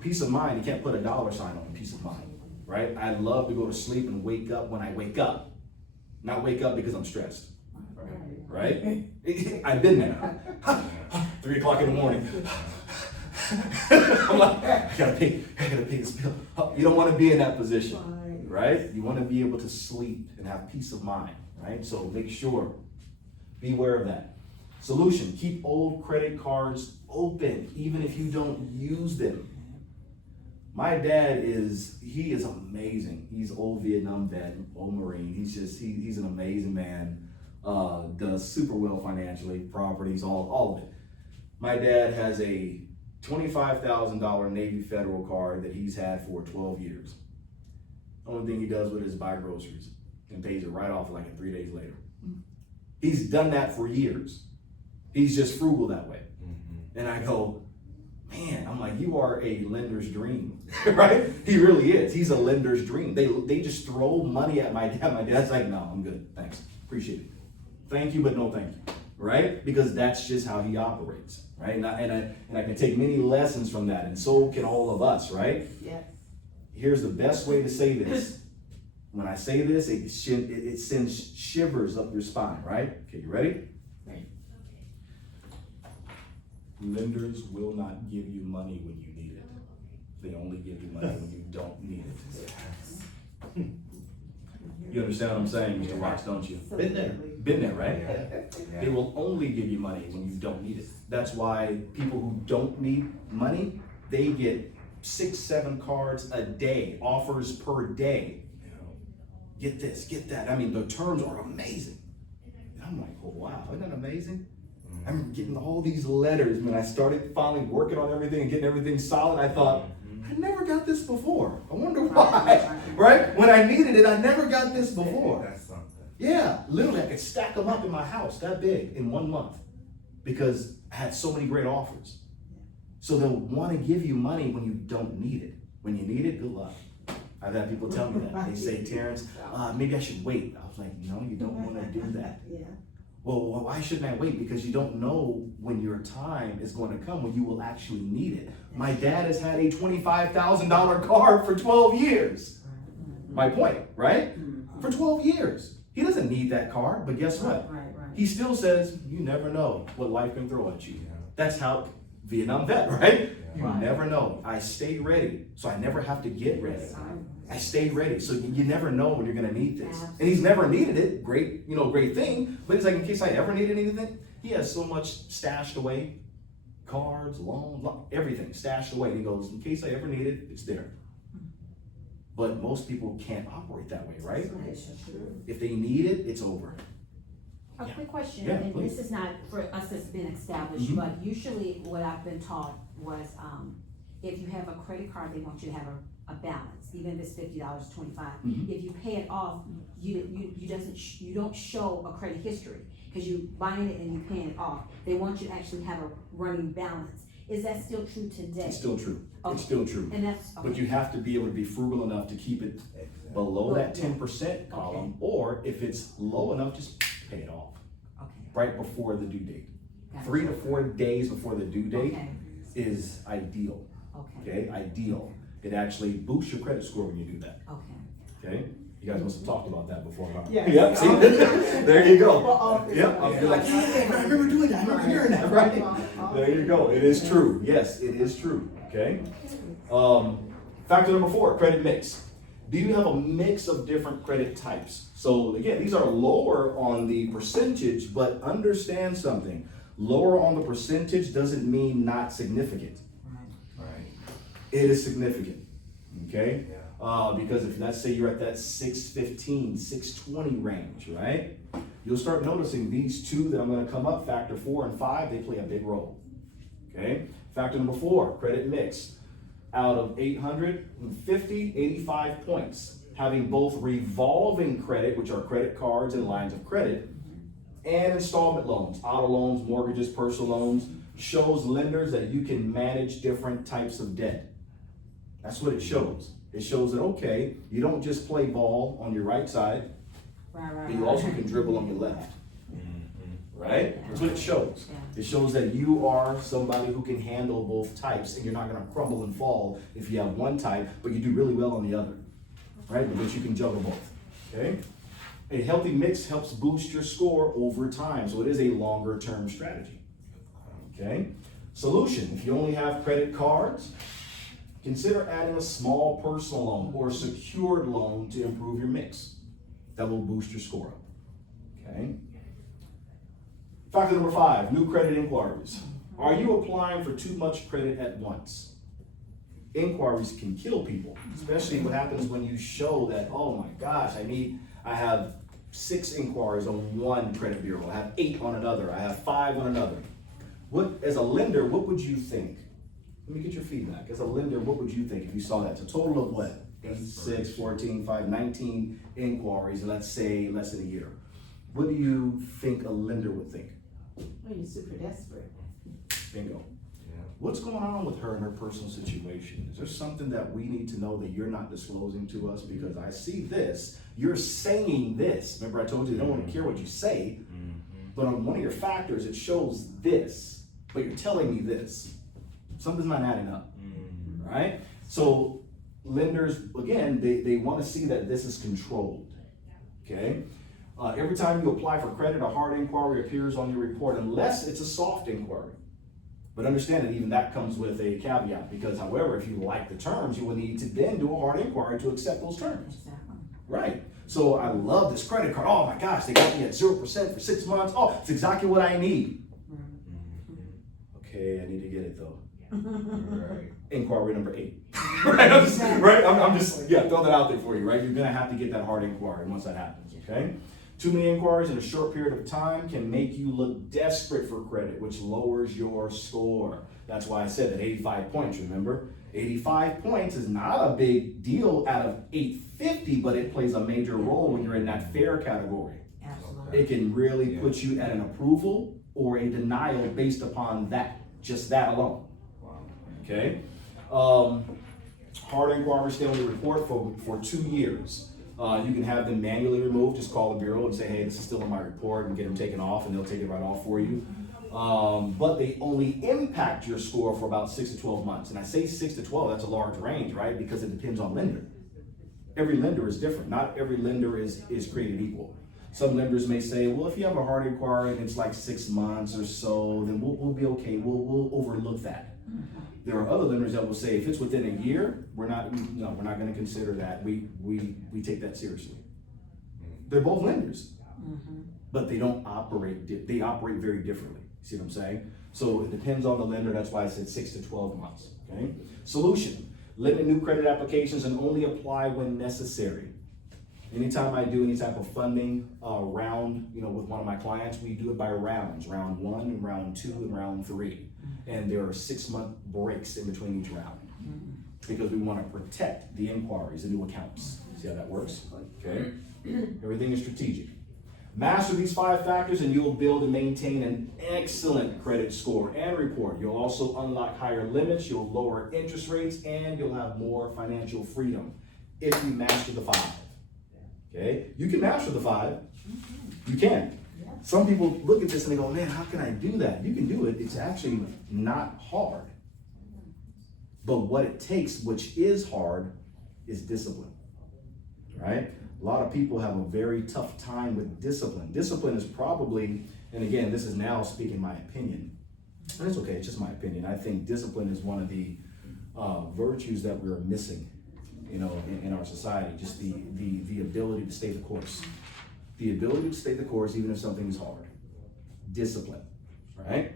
Peace of mind, you can't put a dollar sign on peace of mind, right? I love to go to sleep and wake up when I wake up, not wake up because I'm stressed, right? I've been there. 3 o'clock in the morning. I'm like, I gotta pay this bill. You don't wanna be in that position, right? You wanna be able to sleep and have peace of mind, right? So make sure, beware of that. Solution, keep old credit cards open, even if you don't use them. My dad he is amazing. He's old Vietnam vet, old Marine. He's an amazing man. Does super well financially, properties, all of it. My dad has a $25,000 Navy Federal card that he's had for 12 years. Only thing he does with it is buy groceries and pays it right off like 3 days later. He's done that for years. He's just frugal that way. And I go, man, I'm like, you are a lender's dream, right? He really is. He's a lender's dream. They just throw money at my dad. My dad's like, no, I'm good. Thanks. Appreciate it. Thank you, but no thank you, right? Because that's just how he operates, right? And I can take many lessons from that, and so can all of us, right? Yes. Here's the best way to say this. When I say this, it sends shivers up your spine, right? Okay, you ready? Right. Lenders will not give you money when you need it. They only give you money when you don't need it. You understand what I'm saying, Mr. Rocks, don't you? Been there. Been there, right? They will only give you money when you don't need it. That's why people who don't need money, they get 6, 7 cards a day, offers per day. Get this, get that. I mean, the terms are amazing. And I'm like, oh wow, isn't that amazing? I'm getting all these letters. When I started finally working on everything and getting everything solid, I thought, I never got this before. I wonder why, right? When I needed it, I never got this before. That's something. Yeah, literally, I could stack them up in my house that big in 1 month because I had so many great offers. So they'll want to give you money when you don't need it. When you need it, good luck. I've had people tell me that. They say, Terrence, maybe I should wait. I was like, no, you don't want to do that. Yeah. Well, why shouldn't I wait? Because you don't know when your time is going to come when you will actually need it. My dad has had a $25,000 card for 12 years. My point, right? For 12 years. He doesn't need that card, but guess what? Right. He still says, you never know what life can throw at you. That's how Vietnam vet, right? You Right. never know. I stay ready, so I never have to get ready. I stay ready, so you never know when you're gonna need this. And he's never needed it, great thing, but it's like in case I ever needed anything, he has so much stashed away, cards, loans, everything stashed away. He goes, in case I ever need it, it's there. But most people can't operate that way, right? That's true. If they need it, it's over. A quick question, Yeah, and please. this is not for us that's been established, Mhm. but usually what I've been taught was, if you have a credit card, they want you to have a balance, even if it's $50, 25. Mhm. If you pay it off, you don't show a credit history, cause you buying it and you paying it off. They want you to actually have a running balance. Is that still true today? It's still true. Okay. It's still true. And that's, But you have to be able to be frugal enough to keep it below that 10% column, or if it's low enough, just pay it off okay, right before the due date. gotcha. 3 to 4 days before the due date Okay, is ideal, okay, okay? Ideal. It actually boosts your credit score when you do that, okay. okay? You guys must have talked about that before, huh? Yeah. Yep, see, there you go. Well, Yep, I'll be like, yeah, I remember doing that, I remember hearing that, right? There you go, it is true, yes, it is true, okay? Factor number 4, credit mix. Do you have a mix of different credit types? So again, these are lower on the percentage, but understand something. Lower on the percentage doesn't mean not significant. Right. It is significant, okay? Yeah. Because if, let's say you're at that 615, 620 range, right? You'll start noticing these two that I'm gonna come up, factor 4 and 5, they play a big role, okay? Factor number 4, credit mix. Out of 850, 85 points, having both revolving credit, which are credit cards and lines of credit, and installment loans, auto loans, mortgages, personal loans, shows lenders that you can manage different types of debt. That's what it shows. It shows that, okay, you don't just play ball on your right side, Right. but you also can dribble on your left, right? That's what it shows. It shows that you are somebody who can handle both types, and you're not gonna crumble and fall if you have one type, but you do really well on the other, right? Because you can juggle both, okay? A healthy mix helps boost your score over time, so it is a longer term strategy, okay? Solution, if you only have credit cards, consider adding a small personal loan or secured loan to improve your mix. That will boost your score up, okay? Factor number 5, new credit inquiries. Are you applying for too much credit at once? Inquiries can kill people, especially what happens when you show that, oh my gosh, I have 6 inquiries on one credit bureau, I have 8 on another, I have 5 on another. What, as a lender, what would you think? Let me get your feedback. As a lender, what would you think if you saw that? It's a total of what? 8, 6, 14, 5, 19 inquiries, and let's say less than a year. What do you think a lender would think? Oh, you're super desperate. Bingo. What's going on with her and her personal situation? Is there something that we need to know that you're not disclosing to us? Because I see this, you're saying this. Remember I told you they don't want to care what you say, but on one of your factors it shows this, but you're telling me this. Something's not adding up, right? So lenders, again, they want to see that this is controlled, okay? Every time you apply for credit, a hard inquiry appears on your report unless it's a soft inquiry. But understand that even that comes with a caveat, because however, if you like the terms, you will need to then do a hard inquiry to accept those terms. Exactly. Right. So I love this credit card. Oh my gosh, they got me at 0% for 6 months. Oh, it's exactly what I need. Okay, I need to get it though. Right. Inquiry number 8. Right? I'm just throw that out there for you, right? You're gonna have to get that hard inquiry once that happens, okay? Too many inquiries in a short period of time can make you look desperate for credit, which lowers your score. That's why I said that 85 points, remember? 85 points is not a big deal out of 850, but it plays a major role when you're in that fair category. Absolutely. It can really put you at an approval or a denial based upon that, just that alone. Wow. Okay? Hard inquiries stay on the report for 2 years. You can have them manually removed. Just call the bureau and say, hey, this is still in my report, and get them taken off, and they'll take it right off for you. But they only impact your score for about 6 to 12 months. And I say 6 to 12, that's a large range, right? Because it depends on lender. Every lender is different. Not every lender is created equal. Some lenders may say, well, if you have a hard inquiry and it's like 6 months or so, then we'll be okay. We'll overlook that. There are other lenders that will say, if it's within a year, we're not going to consider that. We take that seriously. They're both lenders, but they don't operate. They operate very differently. See what I'm saying? So it depends on the lender. That's why I said 6 to 12 months. Okay. Solution: Limit new credit applications and only apply when necessary. Anytime I do any type of funding round, with one of my clients, we do it by rounds, round 1 and round 2 and round 3. And there are 6-month breaks in between each round because we want to protect the inquiries, the new accounts. See how that works? Okay. Everything is strategic. Master these 5 factors and you'll build and maintain an excellent credit score and report. You'll also unlock higher limits, you'll lower interest rates, and you'll have more financial freedom if you master the 5. Okay? You can master the 5. You can. Some people look at this and they go, man, how can I do that? You can do it. It's actually not hard. But what it takes, which is hard, is discipline. Right? A lot of people have a very tough time with discipline. Discipline is probably, and again, this is now speaking my opinion. And it's okay, it's just my opinion. I think discipline is one of the virtues that we're missing, in our society. Just the ability to stay the course. The ability to stay the course even if something is hard. Discipline, right?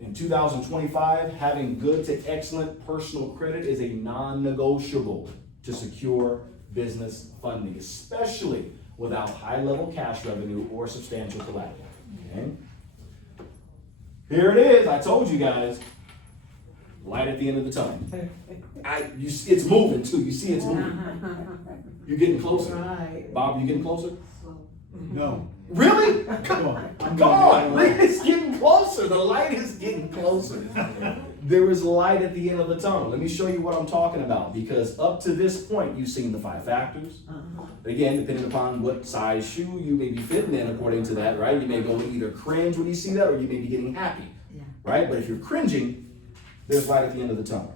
In 2025, having good to excellent personal credit is a non-negotiable to secure business funding, especially without high-level cash revenue or substantial collateral. Okay? Here it is. I told you guys. Light at the end of the tunnel. It's moving too. You see it's moving. You're getting closer. Right. Bob, you getting closer? No. Really? Come on. Come on. It's getting closer. The light is getting closer. There is light at the end of the tunnel. Let me show you what I'm talking about, because up to this point, you've seen the 5 factors. Again, depending upon what size shoe you may be fitting in according to that, right? You may go either cringe when you see that, or you may be getting happy, right? But if you're cringing, there's light at the end of the tunnel.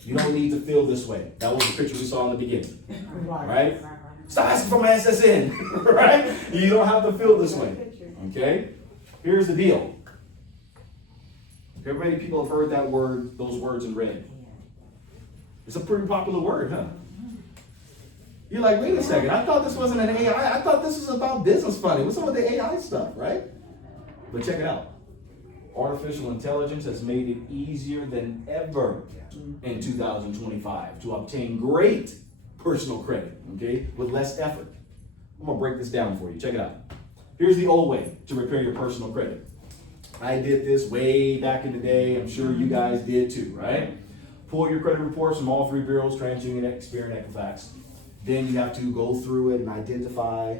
You don't need to feel this way. That was the picture we saw in the beginning, right? Stop asking for my SSN, right? You don't have to feel this way, okay? Here's the deal. Many people have heard that word, those words in red. It's a pretty popular word, huh? You're like, wait a second, I thought this wasn't an AI. I thought this was about business funding. What's up with the AI stuff, right? But check it out. Artificial intelligence has made it easier than ever in 2025 to obtain great personal credit, okay, with less effort. I'm gonna break this down for you. Check it out. Here's the old way to repair your personal credit. I did this way back in the day. I'm sure you guys did too, right? Pull your credit reports from all 3 bureaus, TransUnion, Experian, Equifax. Then you have to go through it and identify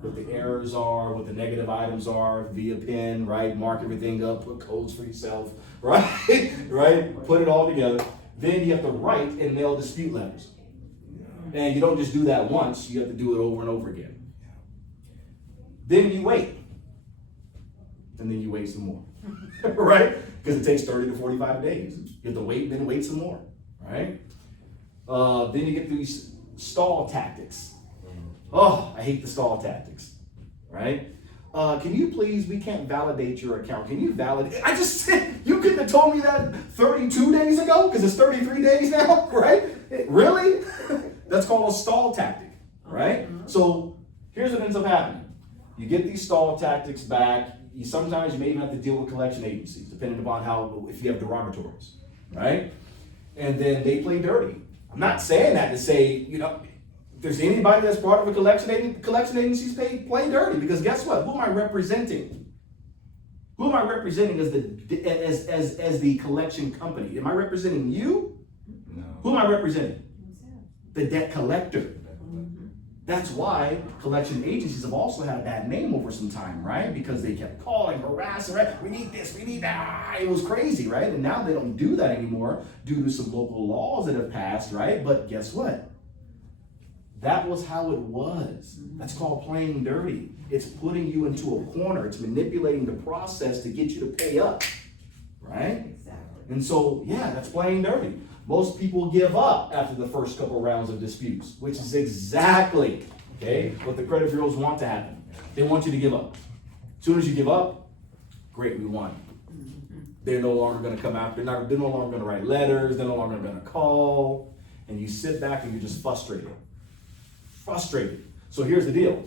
what the errors are, what the negative items are via PIN, right? Mark everything up, put codes for yourself, right? Right? Put it all together. Then you have to write and mail dispute letters. And you don't just do that once, you have to do it over and over again. Then you wait. And then you wait some more, right? Because it takes 30 to 45 days. You have to wait and then wait some more, right? Then you get these stall tactics. Oh, I hate the stall tactics, right? Can you please, we can't validate your account. Can you validate? I just said, you couldn't have told me that 32 days ago because it's 33 days now, right? Really? That's called a stall tactic, right? So here's what ends up happening. You get these stall tactics back. Sometimes you may even have to deal with collection agencies, depending upon if you have derogatories, right? And then they play dirty. I'm not saying that to say, if there's anybody that's part of a collection agencies play dirty, because guess what? Who am I representing? Who am I representing as the collection company? Am I representing you? No. Who am I representing? The debt collector. That's why collection agencies have also had a bad name over some time, right? Because they kept calling, harassing, right? We need this, we need that. It was crazy, right? And now they don't do that anymore due to some local laws that have passed, right? But guess what? That was how it was. That's called playing dirty. It's putting you into a corner. It's manipulating the process to get you to pay up, right? Exactly. And so, that's playing dirty. Most people give up after the first couple rounds of disputes, which is exactly, what the credit bureaus want to happen. They want you to give up. As soon as you give up, great, we won. They're no longer going to come after. They're no longer going to write letters. They're no longer going to call. And you sit back and you're just frustrated. So here's the deal.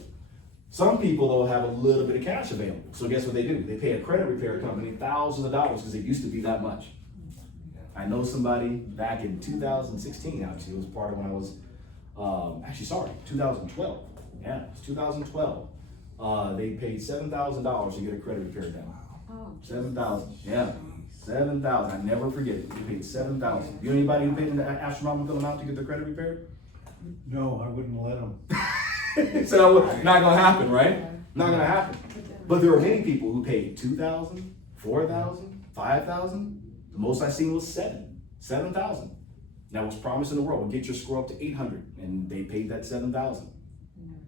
Some people, though, have a little bit of cash available. So guess what they do? They pay a credit repair company thousands of dollars because it used to be that much. I know somebody back in 2016, actually, it was part of when I was, 2012. Yeah, it was 2012. They paid $7,000 to get a credit repair done. Oh, 7,000, yeah, 7,000. I never forget it. They paid 7,000. You know anybody who paid an astronomical amount to get their credit repaired? No, I wouldn't let them. So not gonna happen, right? Not gonna happen. But there are many people who paid 2,000, 4,000, 5,000. The most I seen was 7,000. That was promised in the world. We'll get your score up to 800, and they paid that 7,000.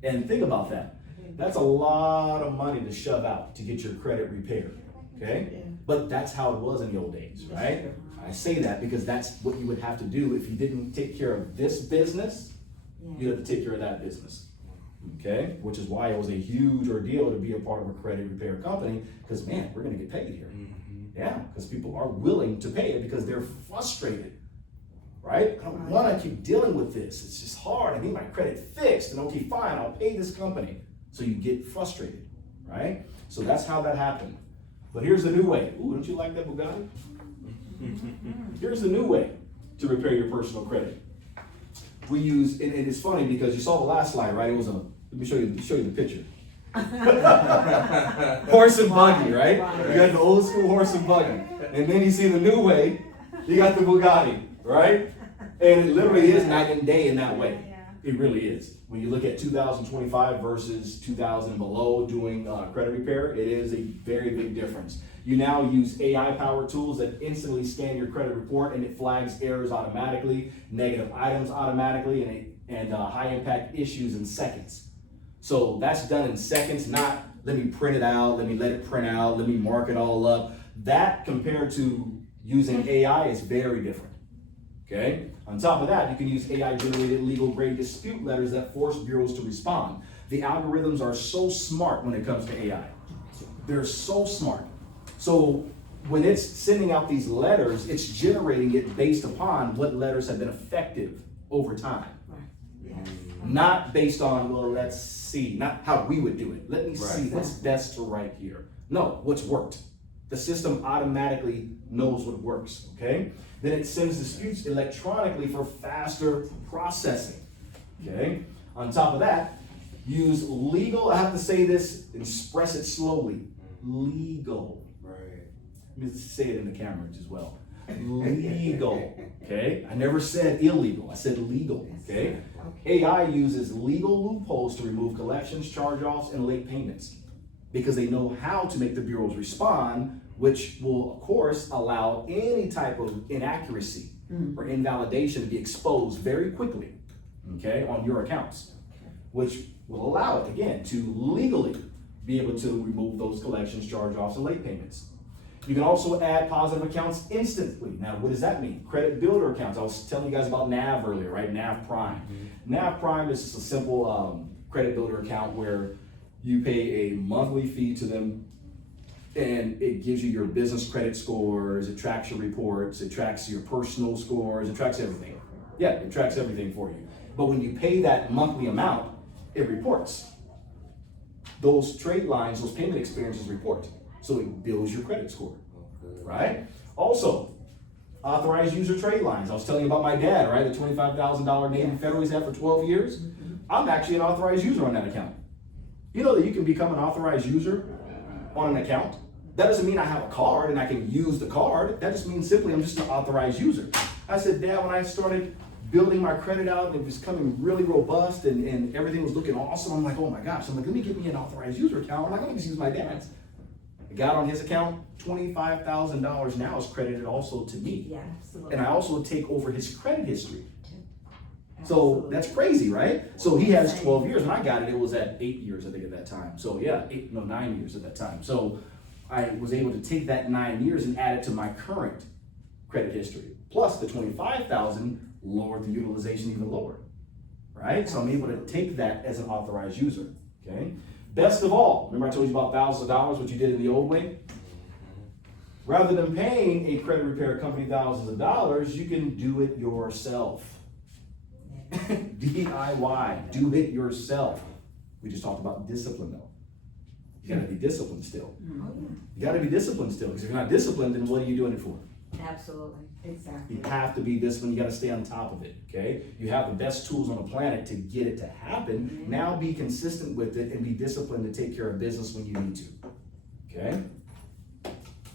And think about that. That's a lot of money to shove out to get your credit repaired. Okay? But that's how it was in the old days, right? I say that because that's what you would have to do if you didn't take care of this business. You have to take care of that business. Okay? Which is why it was a huge ordeal to be a part of a credit repair company, because man, we're gonna get paid here. Yeah, because people are willing to pay it because they're frustrated. Right? I don't wanna keep dealing with this. It's just hard. I need my credit fixed, and okay, fine, I'll pay this company. So you get frustrated, right? So that's how that happened. But here's the new way. Ooh, don't you like that Bugatti? Here's the new way to repair your personal credit. We use, and it's funny because you saw the last slide, right? It was let me show you the picture. Horse and buggy, right? You got the old school horse and buggy. And then you see the new way, you got the Bugatti, right? And it literally is night and day in that way. It really is. When you look at 2025 versus 2000 and below doing credit repair, it is a very big difference. You now use AI-powered tools that instantly scan your credit report, and it flags errors automatically, negative items automatically, and high-impact issues in seconds. So that's done in seconds, not let me print it out, let me let it print out, let me mark it all up. That compared to using AI is very different. Okay? On top of that, you can use AI-generated legal-grade dispute letters that force bureaus to respond. The algorithms are so smart when it comes to AI. They're so smart. So when it's sending out these letters, it's generating it based upon what letters have been effective over time. Not based on, well, let's see, not how we would do it. Let me see what's best to write here. No, what's worked. The system automatically knows what works, okay? Then it sends disputes electronically for faster processing, okay? On top of that, use legal, I have to say this, express it slowly, legal. Let me say it in the camera as well. Legal, okay? I never said illegal, I said legal, okay? AI uses legal loopholes to remove collections, charge-offs, and late payments because they know how to make the bureaus respond, which will, of course, allow any type of inaccuracy or invalidation to be exposed very quickly, okay, on your accounts, which will allow it, again, to legally be able to remove those collections, charge-offs, and late payments. You can also add positive accounts instantly. Now, what does that mean? Credit builder accounts. I was telling you guys about NAV earlier, right? NAV Prime. NAV Prime is just a simple credit builder account where you pay a monthly fee to them, and it gives you your business credit scores, it tracks your reports, it tracks your personal scores, it tracks everything. Yeah, it tracks everything for you. But when you pay that monthly amount, it reports. Those trade lines, those payment experiences report. So it builds your credit score, right? Also, authorized user trade lines. I was telling you about my dad, right? The $25,000 Navy Federal he's had for 12 years. I'm actually an authorized user on that account. You know that you can become an authorized user on an account? That doesn't mean I have a card and I can use the card. That just means simply I'm just an authorized user. I said, Dad, when I started building my credit out and it was becoming really robust and everything was looking awesome, I'm like, oh my gosh. I'm like, let me get me an authorized user account. I'm not gonna just use my dad's. I got on his account, $25,000 now is credited also to me. Yeah, absolutely. And I also take over his credit history. So that's crazy, right? So he has 12 years. When I got it, it was at 8 years, I think, at that time. So yeah, 9 years at that time. So I was able to take that 9 years and add it to my current credit history. Plus the 25,000 lowered the utilization even lower, right? So I'm able to take that as an authorized user, okay? Best of all, remember I told you about thousands of dollars, what you did in the old way? Rather than paying a credit repair company thousands of dollars, you can do it yourself. DIY, do it yourself. We just talked about discipline though. You gotta be disciplined still. You gotta be disciplined still, because if you're not disciplined, then what are you doing it for? Absolutely. Exactly. You have to be disciplined, you gotta stay on top of it, okay? You have the best tools on the planet to get it to happen. Now be consistent with it and be disciplined to take care of business when you need to, okay?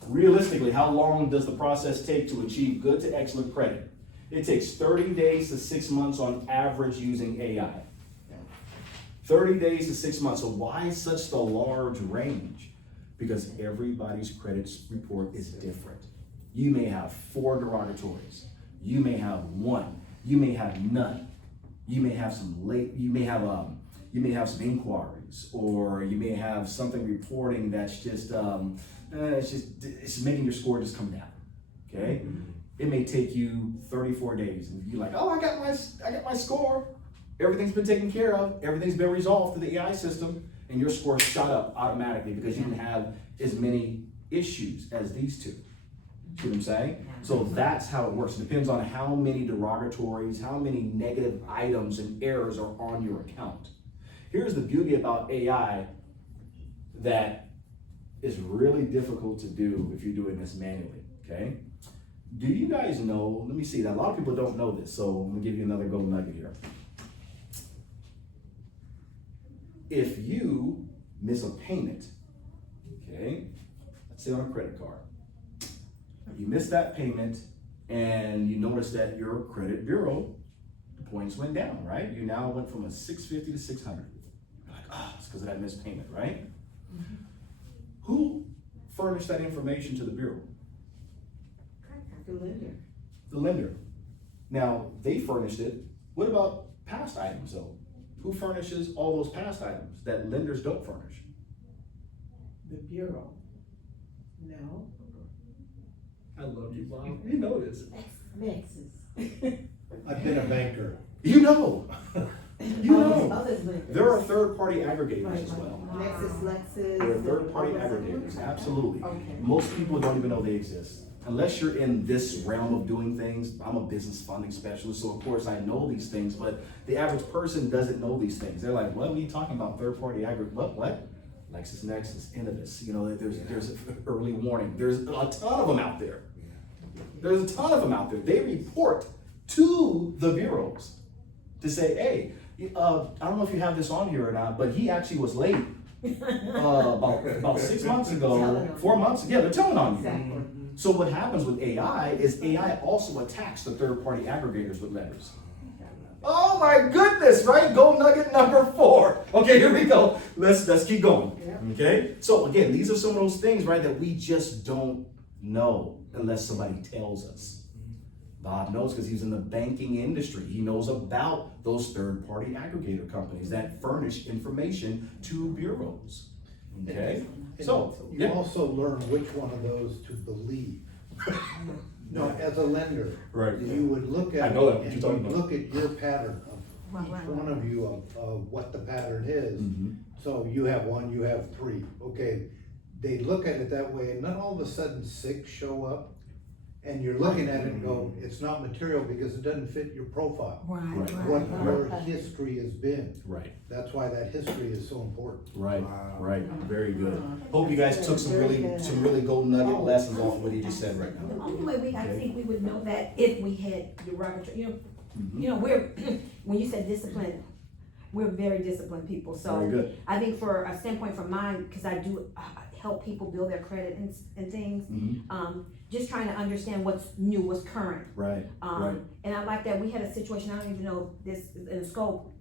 Realistically, how long does the process take to achieve good to excellent credit? It takes 30 days to 6 months on average using AI. 30 days to 6 months. So why such the large range? Because everybody's credit report is different. You may have 4 derogatories. You may have 1. You may have none. You may have some late. You may have some inquiries, or you may have something reporting that's just it's making your score just come down. Okay. It may take you 34 days, and you're like, oh, I got my score. Everything's been taken care of. Everything's been resolved through the AI system, and your score shot up automatically because you didn't have as many issues as these two. See what I'm saying? So that's how it works. It depends on how many derogatories, how many negative items and errors are on your account. Here's the beauty about AI that is really difficult to do if you're doing this manually, okay? Do you guys know, let me see, that a lot of people don't know this, so I'm gonna give you another gold nugget here. If you miss a payment, okay, let's say on a credit card, you miss that payment and you notice that your credit bureau, the points went down, right? You now went from a 650 to 600. You're like, ah, it's because of that missed payment, right? Who furnished that information to the bureau? The lender. The lender. Now, they furnished it. What about past items though? Who furnishes all those past items that lenders don't furnish? The bureau. No. I love you, Bob. You know this. Lexus. I've been a banker. You know. You know. Others lenders. There are third-party aggregators Right, as well. Lexus. There are third-party aggregators, absolutely. Okay. Most people don't even know they exist. Unless you're in this realm of doing things. I'm a business funding specialist, so of course I know these things, but the average person doesn't know these things. They're like, what are you talking about? Third-party aggregate, what? LexisNexis, Innovis, you know, there's early warning. There's a ton of them out there. There's a ton of them out there. They report to the bureaus to say, hey, I don't know if you have this on here or not, but he actually was late about 6 months ago, 4 months. Yeah, they're telling on you. Exactly. So what happens with AI is AI also attacks the third-party aggregators with letters. Oh my goodness, right? Gold nugget number 4. Okay, here we go. Let's keep going. Okay? So again, these are some of those things, right, that we just don't know unless somebody tells us. Bob knows because he's in the banking industry. He knows about those third-party aggregator companies that furnish information to bureaus. Okay? So, You also learn which one of those to believe. No, as a lender. Right. You would look at, I know that, what and you're talking you about. look at your pattern of Right, each right, one of you of what the pattern is. Mhm. So you have 1, you have 3, okay. They look at it that way, and then all of a sudden 6 show up. And you're looking at it and go, it's not material because it doesn't fit your profile. Right, Right. right, What right. your history has been. Right. That's why that history is so important. Right, right, very good. Hope you guys took some really gold nugget lessons off of what he just said right The now. only way I think we would know that if we had derogatory, Mhm. we're, when you said discipline, we're very disciplined people, so. Very good. I think for a standpoint from mine, because I do help people build their credit and things, Mhm. just trying to understand what's new, what's current. Right, right. And I like that we had a situation, I don't even know if this is in the scope.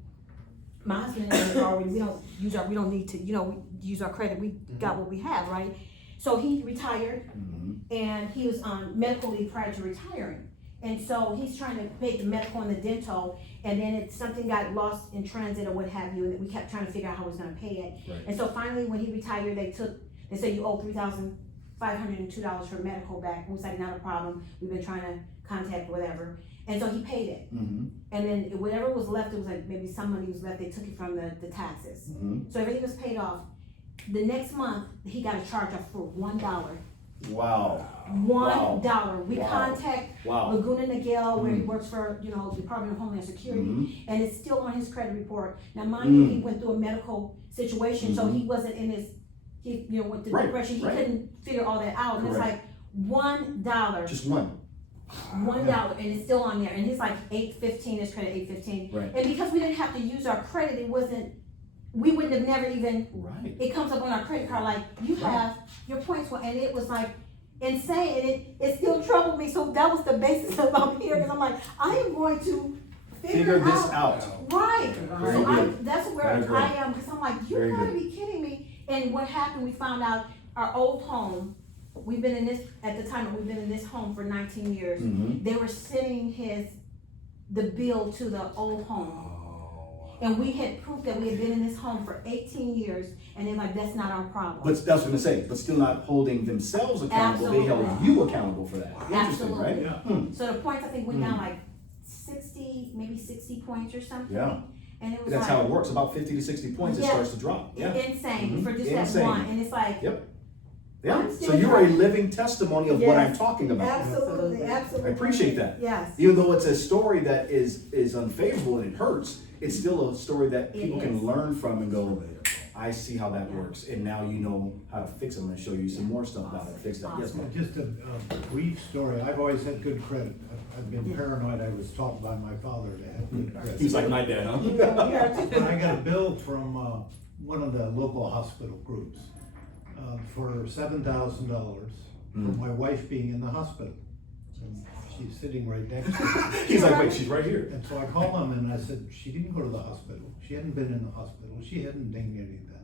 My husband and I was already, we don't need to, we use our credit, we got what we have, right? So he retired Mhm. and he was on medical leave prior to retiring. And so he's trying to pay the medical and the dental, and then something got lost in transit or what have you, and we kept trying to figure out how he was gonna pay it. Right. And so finally, when he retired, they said you owe $3,502 for medical back. We was like, not a problem. We've been trying to contact whatever. And so he paid it. Mhm. And then whatever was left, it was like maybe some money was left. They took it from the taxes. Mhm. So everything was paid off. The next month, he got a charge off for $1. Wow. $1. We Wow. contact Wow. Laguna Niguel, where he works for, Department of Homeland Security, Mhm. and it's still on his credit report. Now, mind you, he Mm. went through a medical situation, so he wasn't in his, went through Right, depression. He right. couldn't figure all that out. And it's Correct. like, $1. Just one. $1, and it's still on there, and it's like 815, it's credit 815. Right. And because we didn't have to use our credit, it wasn't, we wouldn't have never even, Right. it comes up on our credit card, like, you have your points, and it was like insane, and it still troubled me, so that was the basis of I'm here, because I'm like, I am going to Figure this out. Right, Very so good. that's where I agree. I am, because I'm like, you Very gotta good. be kidding me. And what happened, we found out our old home, we've been in this, at the time, we've been in this home for 19 years. Mm-hmm. They were sending the bill to the old home. And we had proof that we had been in this home for 18 years, and they're like, that's not our problem. But that's what I'm gonna say, but still not holding themselves accountable, they held Absolutely. you accountable for that. Interesting, Absolutely. right? Yeah. Hmm. So the points, I think, went down like 60, maybe 60 points or something. Yeah. And it was That's like, how it works, about 50 to 60 points, it Yeah. starts to drop, yeah. insane Mhm. for just Insane. that one, and it's like, Yep. Yeah, I'm so still you're a trying. living testimony of what I'm Yes. talking about. absolutely, absolutely. I appreciate that. Yes. Even though it's a story that is unfavorable and it hurts, it's still a story that It people can is. learn from and go, I see how that works, and now you know how to fix it. I'm gonna show you some more stuff about how to fix that. Yes, ma'am. Just a brief story. I've always had good credit. I've been paranoid. I was taught by my father to have good credit. He's like my dad, huh? But I got a bill from one of the local hospital groups for $7,000 for my wife being in the hospital. And she's sitting right next to me. He's like, wait, she's right here. And so I called him and I said, she didn't go to the hospital. She hadn't been in the hospital. She hadn't done any of that.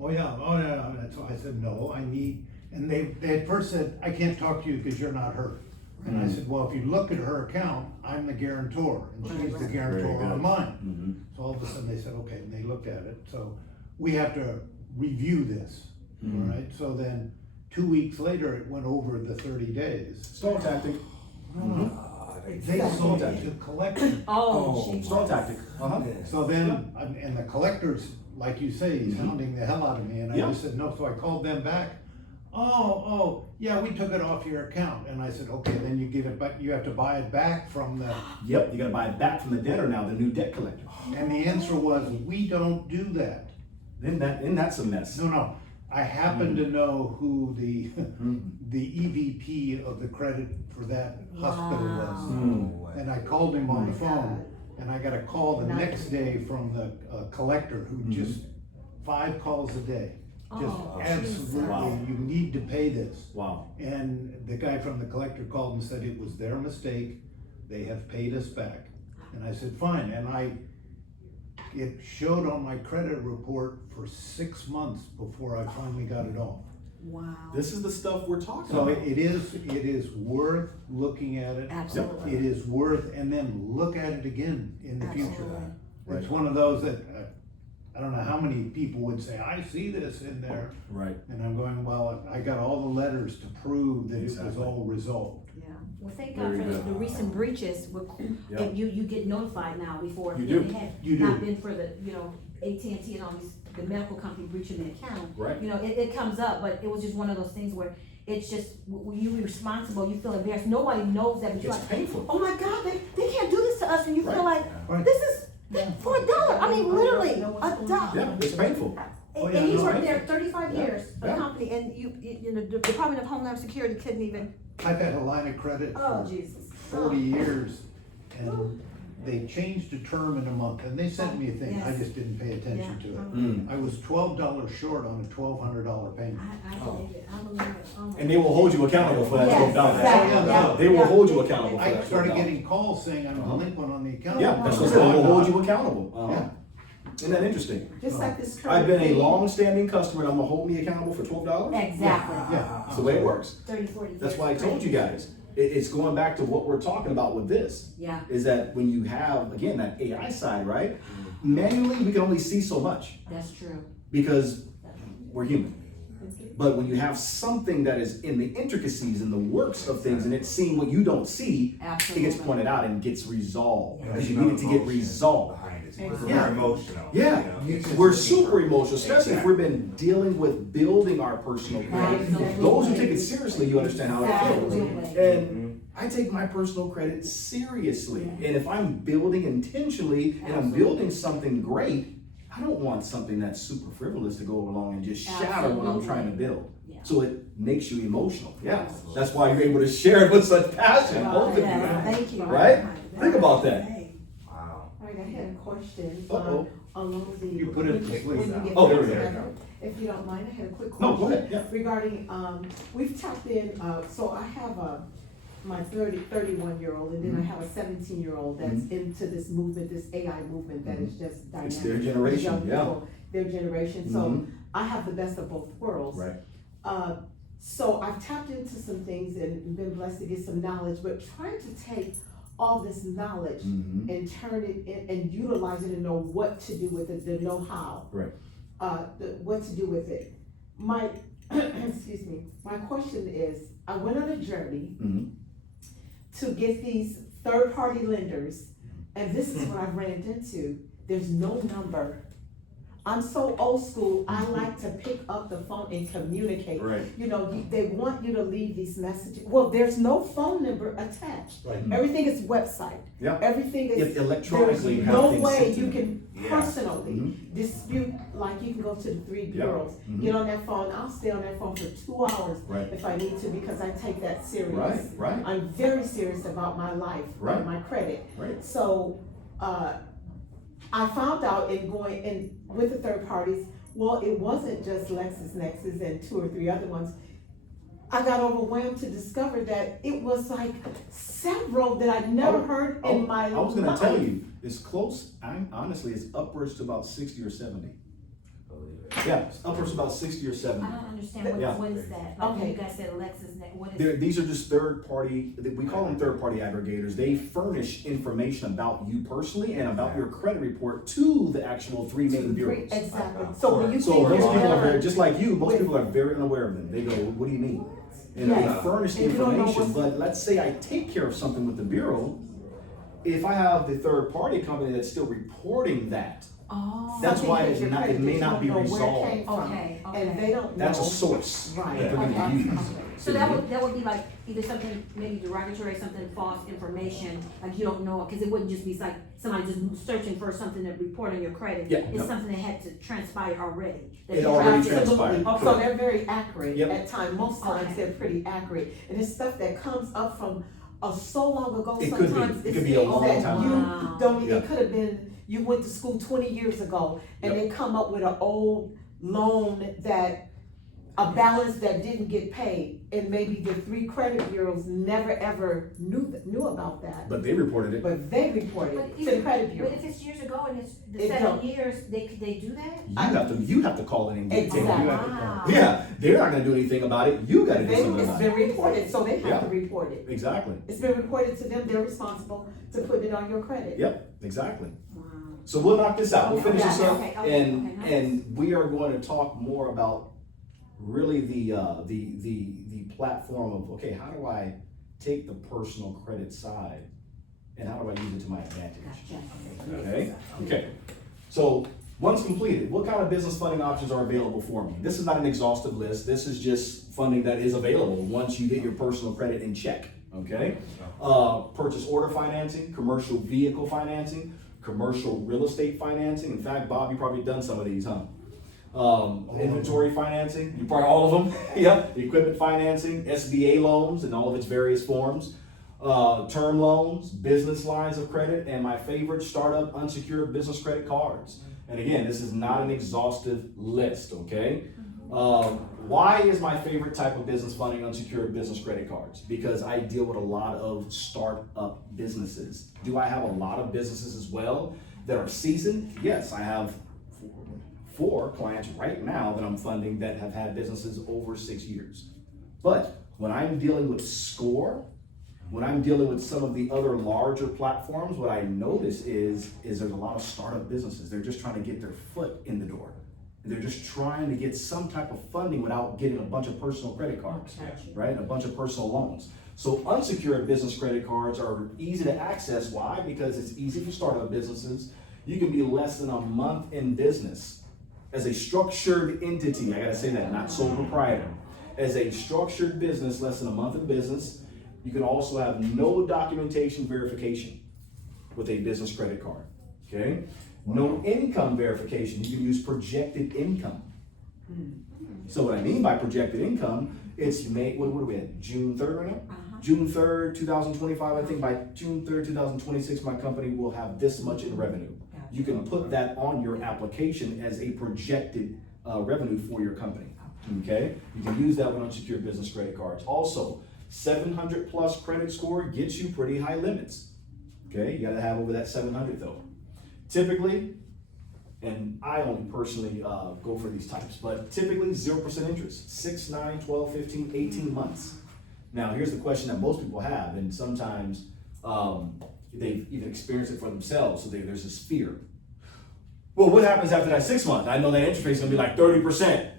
Oh yeah. And so I said, no, I need, and they at first said, I can't talk to you because you're not her. And I said, well, if you look at her account, I'm the guarantor and she's the guarantor Very good. on mine. Mhm. So all of a sudden they said, okay, and they looked at it. So we have to review this, all Mhm. right? So then 2 weeks later, it went over the 30 days. Stall tactic. They sold it to collection. Oh, she Stall tactic. Uh-huh. So then, and the collector's, like you say, he's hounding the hell out of me, and I Yeah. just said, no, so I called them back. Oh, yeah, we took it off your account, and I said, okay, then you give it back, you have to buy it back from the, Yep, you gotta buy it back from the debtor now, the new debt collector. and the answer was, we don't do that. Then that's a mess. No, I happen to know who the, Mhm. the EVP of the credit for that hospital was. Mm. And I called him on the My phone, God. and I got a call the Not next day from the collector who Mhm. just 5 calls a day. Just Oh, absolutely, Wow. you need to pay this. Wow. And the guy from the collector called and said it was their mistake, they have paid us back. And I said, fine, and it showed on my credit report for 6 months before I finally got it off. Wow. This is the stuff we're talking So about. it is worth looking at it. Absolutely. It is worth, and then look at it again in the future. Absolutely. Right. It's one of those that, I don't know how many people would say, I see this in there. Right. And I'm going, well, I got all the letters to prove that it was Exactly. all resolved. Yeah. Well, thank God Very for good. the recent breaches, Yeah. and you get notified now before. You if do. it had You not do. been for the, AT&T and all these, the medical company breaching the account. Right. It comes up, but it was just one of those things where it's just, when you're responsible, you feel embarrassed, nobody knows that, but you're It's like, painful. oh my God, they can't do this to us, and you feel Right. like, Right. this is, for $1, I mean, literally, $1. Yeah, it's painful. Oh, And yeah, he's no, worked I- there 35 Yeah. years, a Yeah. company, and the Department of Homeland Security couldn't even, I've had a line of credit oh, for Jesus. 40 years, and they changed the term in a month, and they sent me a thing, I Yes. just didn't pay attention Yeah. to it. Mm. I was $12 short on a $1,200 payment. I believe it, I believe it. Oh my And they will hold you accountable for that Yes, $12. exactly. Yeah, They will yeah. hold you accountable for I that started $12. getting calls saying I'm delinquent on the account. Yeah, that's what they will hold you accountable. Uh-huh. Isn't that interesting? Just like this. I've been a credit thing. long-standing customer and I'm gonna hold me accountable for $12? Exactly. Yeah. That's the way it works. 30, 40 years. That's why I told you guys. It's going back to what we're talking about with this. Yeah. Is that when you have, again, that AI side, right? Manually, we can only see so much That's true. because we're human. But when you have something that is in the intricacies and the works of things and it's seeing what you don't see, it Absolutely. gets pointed out and gets resolved. Yeah. Because you need it to get resolved. Behind it. Exactly. We're very emotional. Yeah, you know? we're super emotional, especially if we've been dealing with building our personal credit. Absolutely. Those who take it seriously, you understand how it feels. Absolutely. And I take my personal credit seriously. And if I'm building intentionally and I'm Absolutely. building something great, I don't want something that's super frivolous to go along and just shatter what I'm Absolutely. trying to build. Yeah. So it makes you emotional. Yeah. That's why you're able to share it with such passion, both of you. Yeah, thank you. Right? Think about that. Wow. All right, I had a question, Uh-oh. along the. You put it when this way when you now. get Oh, back there we go. together, If you don't mind, I had a quick No, question. go ahead, yeah. Regarding, we've tapped in, so I have my 31-year-old, and then I have a 17-year-old that's into this movement, this AI movement that is just dynamic. It's their generation, Young yeah. people, Their generation, so Mhm. I have the best of both worlds. Right. So I've tapped into some things and been blessed to get some knowledge, but trying to take all this knowledge Mhm. and turn it in and utilize it and know what to do with it, the know-how. Right. What to do with it. My, excuse me, my question is, I went on a journey Mhm. to get these third-party lenders, and this is what I've ran into. There's no number. I'm so old school, I like to pick up the phone and communicate. Right. You know, they want you to leave these messages. Well, there's no phone number attached. Right. Everything is website. Yeah. Everything is, If electronically there's have no things way sent to you them. can Yeah. personally Mhm. dispute, like you can go to the three Yeah. bureaus, Mhm. get on that phone, I'll stay on that phone for 2 hours Right. if I need to, because I take that serious. Right, right. I'm very serious about my life, Right. my credit. Right. So, I found out in going in with the third parties, well, it wasn't just LexisNexis and 2 or 3 other ones. I got overwhelmed to discover that it was like several that I'd never heard in my life. I was gonna tell you, it's close, honestly, it's upwards to about 60 or 70. Yeah, it's upwards to about 60 or 70. I don't understand Yeah. what is that? Like Okay. you guys said LexisNexis, what is? These are just third-party, we call them third-party aggregators. They furnish information about you personally and about your credit report to the actual 3 main bureaus. Exactly. So when you So think most you're people are very, done, just like you, most with- people are very unaware of them. They go, what do you mean? And they Yes. furnish the And you don't know information, what's- but let's say I take care of something with the bureau, if I have the third-party company that's still reporting that, Oh. that's something why hit it's your not, credit it may that you not don't be know where it resolved. came from. Okay, And okay. they don't know. That's a source Right. that they're Okay. gonna use. So that would be like either something maybe derogatory, something false information, like you don't know, cause it wouldn't just be like somebody just searching for something to report on your credit. Yeah, It's no. something that had to transpire already. that It you already tried to- transpired. Absolutely. So they're very accurate Yep. at times. Most times Okay. they're pretty accurate. And it's stuff that comes up from so long ago. It could be. Sometimes It it's could be a things long that time you ago. don't. Yeah. It could have been you went to school 20 years ago, and Yep. they come up with an old loan that a balance that didn't get paid, and maybe the 3 credit bureaus never ever knew about that. But they reported it. But they reported But to the credit bureau. But if it's years ago and it's the It 7 don't. years, could they do that? You have to call in and get it taken. Exactly. You have to call. Wow. Yeah, they're not gonna do anything about it. You gotta do something It's about been it. reported, so they have Yeah. to report it. Exactly. It's been reported to them, they're responsible to put it on your credit. Yep, exactly. Wow. So we'll knock this out. We'll finish this up, Okay, okay, and okay, nice. and we are going to talk more about really the platform of, okay, how do I take the personal credit side and how do I use it to my advantage? Gotcha. Okay, okay. So once completed, what kind of business funding options are available for me? This is not an exhaustive list. This is just funding that is available once you get your personal credit in check, okay? Purchase order financing, commercial vehicle financing, commercial real estate financing. In fact, Bob, you've probably done some of these, huh? Inventory financing, you probably all of them. Yeah, equipment financing, SBA loans in all of its various forms, term loans, business lines of credit, and my favorite, startup unsecured business credit cards. And again, this is not an exhaustive list, okay? Why is my favorite type of business funding unsecured business credit cards? Because I deal with a lot of startup businesses. Do I have a lot of businesses as well that are seasoned? Yes, I have 4 clients right now that I'm funding that have had businesses over 6 years. But when I'm dealing with Score, when I'm dealing with some of the other larger platforms, what I notice is there's a lot of startup businesses. They're just trying to get their foot in the door. They're just trying to get some type of funding without getting a bunch of personal credit cards, right? A bunch of personal loans. So unsecured business credit cards are easy to access. Why? Because it's easy for startup businesses. You can be less than a month in business as a structured entity. I gotta say that, not sole proprietor. As a structured business, less than a month in business, you can also have no documentation verification with a business credit card, okay? No income verification. You can use projected income. So what I mean by projected income, it's May, what are we at, June 3rd right now? June 3rd, 2025, I think by June 3rd, 2026, my company will have this much in revenue. You can put that on your application as a projected revenue for your company, okay? You can use that with unsecured business credit cards. Also, 700 plus credit score gets you pretty high limits, okay? You gotta have over that 700 though. Typically, and I only personally go for these types, but typically 0% interest, 6, 9, 12, 15, 18 months. Now, here's the question that most people have, and sometimes they've even experienced it for themselves, so there's this fear. Well, what happens after that 6 months? I know that interest rate's gonna be like 30%.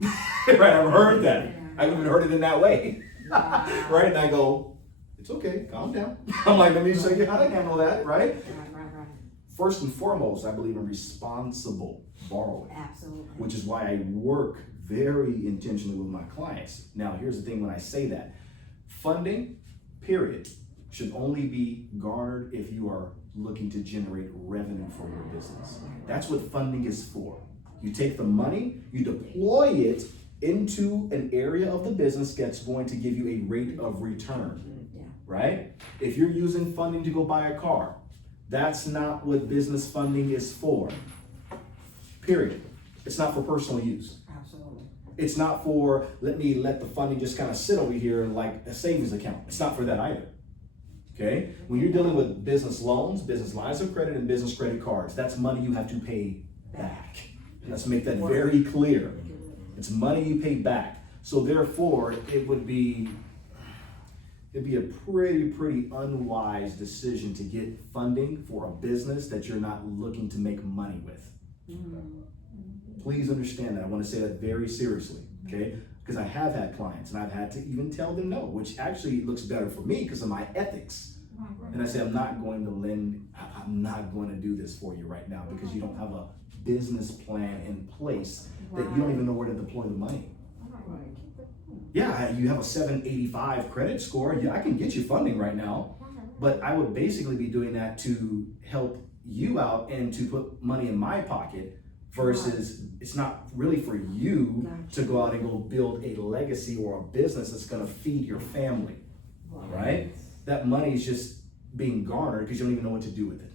Right, I've heard that. I've even heard it in that way. Right, and I go, it's okay, calm down. I'm like, let me show you how to handle that, right? First and foremost, I believe in responsible borrowing. Absolutely. Which is why I work very intentionally with my clients. Now, here's the thing when I say that. Funding, period, should only be garnered if you are looking to generate revenue for your business. That's what funding is for. You take the money, you deploy it into an area of the business that's going to give you a rate of return, right? If you're using funding to go buy a car, that's not what business funding is for, period. It's not for personal use. Absolutely. It's not for, let the funding just kind of sit over here like a savings account. It's not for that either, okay? When you're dealing with business loans, business lines of credit, and business credit cards, that's money you have to pay back. Let's make that very clear. It's money you pay back. So therefore, it'd be a pretty unwise decision to get funding for a business that you're not looking to make money with. Please understand that. I want to say that very seriously, okay? Because I have had clients and I've had to even tell them no, which actually looks better for me because of my ethics. And I say, I'm not going to do this for you right now because you don't have a business plan in place that you don't even know where to deploy the money. Yeah, you have a 785 credit score. Yeah, I can get you funding right now, but I would basically be doing that to help you out and to put money in my pocket versus it's not really for you to go out and go build a legacy or a business that's going to feed your family, right? That money is just being garnered because you don't even know what to do with it.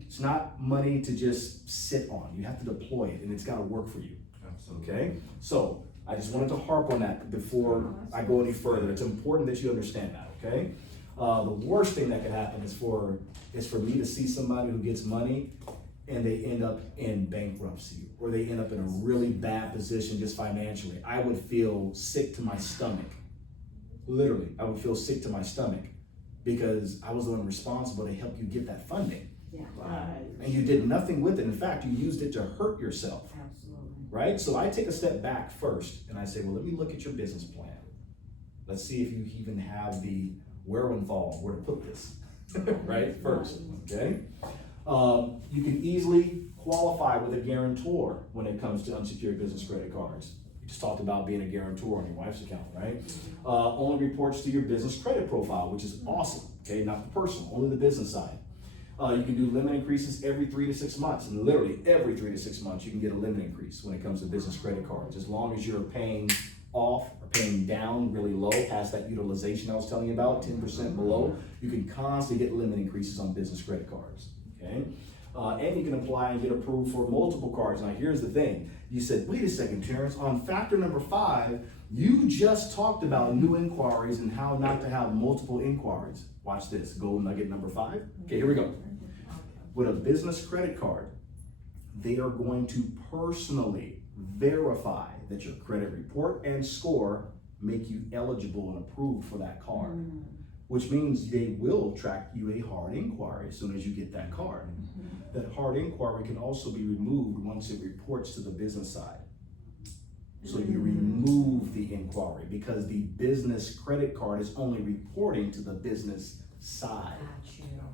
It's not money to just sit on. You have to deploy it and it's got to work for you. Absolutely. Okay? So I just wanted to harp on that before I go any further. It's important that you understand that, okay? The worst thing that could happen is for me to see somebody who gets money and they end up in bankruptcy or they end up in a really bad position just financially. I would feel sick to my stomach. Literally, I would feel sick to my stomach because I was the one responsible to help you get that funding. Yeah. And you did nothing with it. In fact, you used it to hurt yourself. Absolutely. Right? So I take a step back first and I say, well, let me look at your business plan. Let's see if you even have the wherewithal where to put this, right? First, okay? You can easily qualify with a guarantor when it comes to unsecured business credit cards. We just talked about being a guarantor on your wife's account, right? Only reports to your business credit profile, which is awesome, okay? Not the personal, only the business side. You can do limit increases every 3 to 6 months, and literally every 3 to 6 months you can get a limit increase when it comes to business credit cards. As long as you're paying off or paying down really low past that utilization I was telling you about, 10% below, you can constantly get limit increases on business credit cards, okay? And you can apply and get approved for multiple cards. Now here's the thing. You said, wait a second, Terrence, on factor number 5, you just talked about new inquiries and how not to have multiple inquiries. Watch this, golden nugget number 5. Okay, here we go. With a business credit card, they are going to personally verify that your credit report and score make you eligible and approved for that card, which means they will track you a hard inquiry as soon as you get that card. That hard inquiry can also be removed once it reports to the business side. So you remove the inquiry because the business credit card is only reporting to the business side.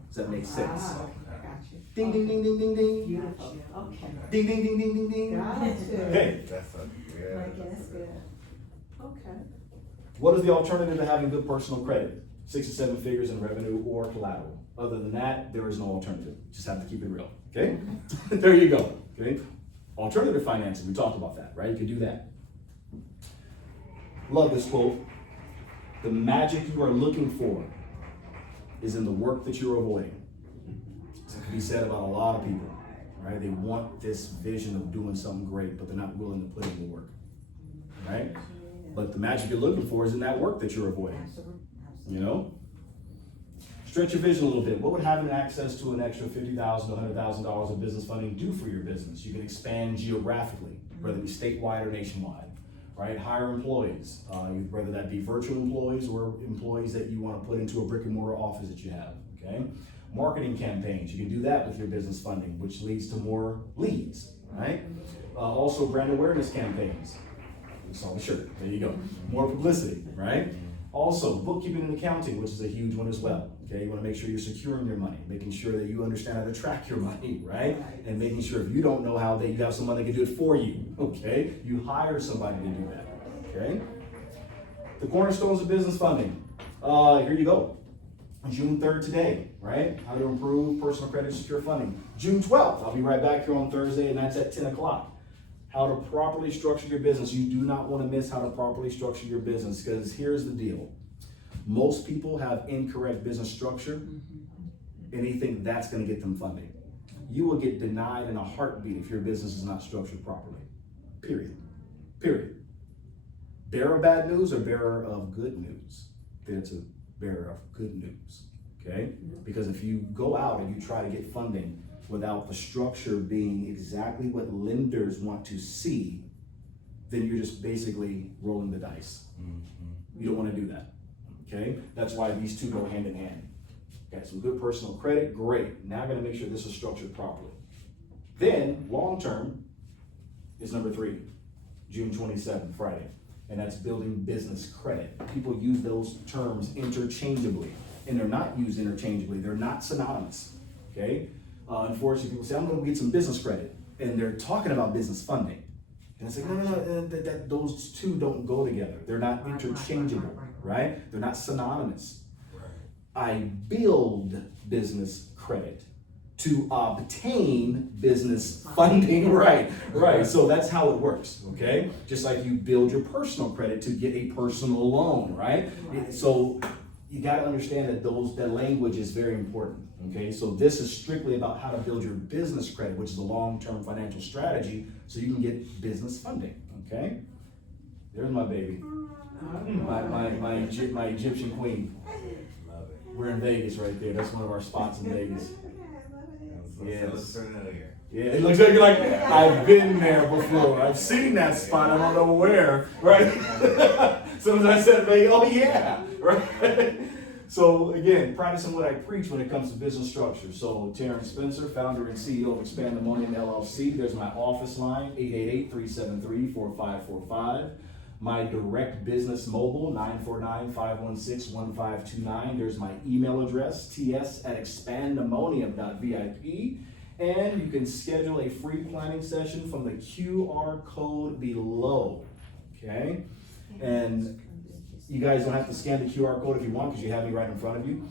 Does that make sense? Gotcha. Ding, ding, ding, ding, ding, ding. Beautiful. Okay. Ding, ding, ding, ding, ding, ding. Gotcha. Okay. That's good. Okay. What is the alternative to having good personal credit? 6 to 7 figures in revenue or collateral. Other than that, there is no alternative. Just have to keep it real, okay? There you go, okay? Alternative financing, we talked about that, right? You can do that. Love this quote. The magic you are looking for is in the work that you're avoiding. It can be said about a lot of people, right? They want this vision of doing something great, but they're not willing to put in the work, right? But the magic you're looking for is in that work that you're avoiding, you know? Stretch your vision a little bit. What would having access to an extra $50,000 to $100,000 of business funding do for your business? You can expand geographically, whether it be statewide or nationwide, right? Hire employees, whether that be virtual employees or employees that you want to put into a brick and mortar office that you have, okay? Marketing campaigns, you can do that with your business funding, which leads to more leads, right? Also brand awareness campaigns. You saw the shirt, there you go. More publicity, right? Also, bookkeeping and accounting, which is a huge one as well. Okay, you want to make sure you're securing your money, making sure that you understand how to track your money, right? And making sure if you don't know how, that you have someone that can do it for you. Okay, you hire somebody to do that. Okay, the cornerstones of business funding. Here you go. June 3rd today, right? How to improve personal credit secure funding. June 12th, I'll be right back here on Thursday, and that's at 10 o'clock. How to properly structure your business. You do not want to miss how to properly structure your business, because here's the deal. Most people have incorrect business structure, and they think that's going to get them funding. You will get denied in a heartbeat if your business is not structured properly. Period. Period. Bearer of bad news or bearer of good news? It's a bearer of good news, okay? Because if you go out and you try to get funding without the structure being exactly what lenders want to see, then you're just basically rolling the dice. You don't want to do that, okay? That's why these two go hand in hand. Okay, some good personal credit, great. Now I'm going to make sure this is structured properly. Then, long term is number 3, June 27th, Friday. And that's building business credit. People use those terms interchangeably, and they're not used interchangeably. They're not synonymous, okay? Unfortunately, people say, I'm going to get some business credit, and they're talking about business funding. And it's like, no, those two don't go together. They're not interchangeable, right? They're not synonymous. I build business credit to obtain business funding, right? So that's how it works, okay? Just like you build your personal credit to get a personal loan, right? So you got to understand that that language is very important, okay? So this is strictly about how to build your business credit, which is a long-term financial strategy, so you can get business funding, okay? There's my baby, my Egyptian queen. We're in Vegas right there. That's one of our spots in Vegas. Yes. Yeah, it looks like I've been there before. I've seen that spot. I don't know where, right? Sometimes I said, oh yeah, right? So again, practicing what I preach when it comes to business structure. So Terrence Spencer, founder and CEO of Expandemonium LLC. There's my office line, 888-373-4545. My direct business mobile, 949-516-1529. There's my email address, ts@expandemonium.vip. And you can schedule a free planning session from the QR code below, okay? And you guys don't have to scan the QR code if you want, because you have me right in front of you.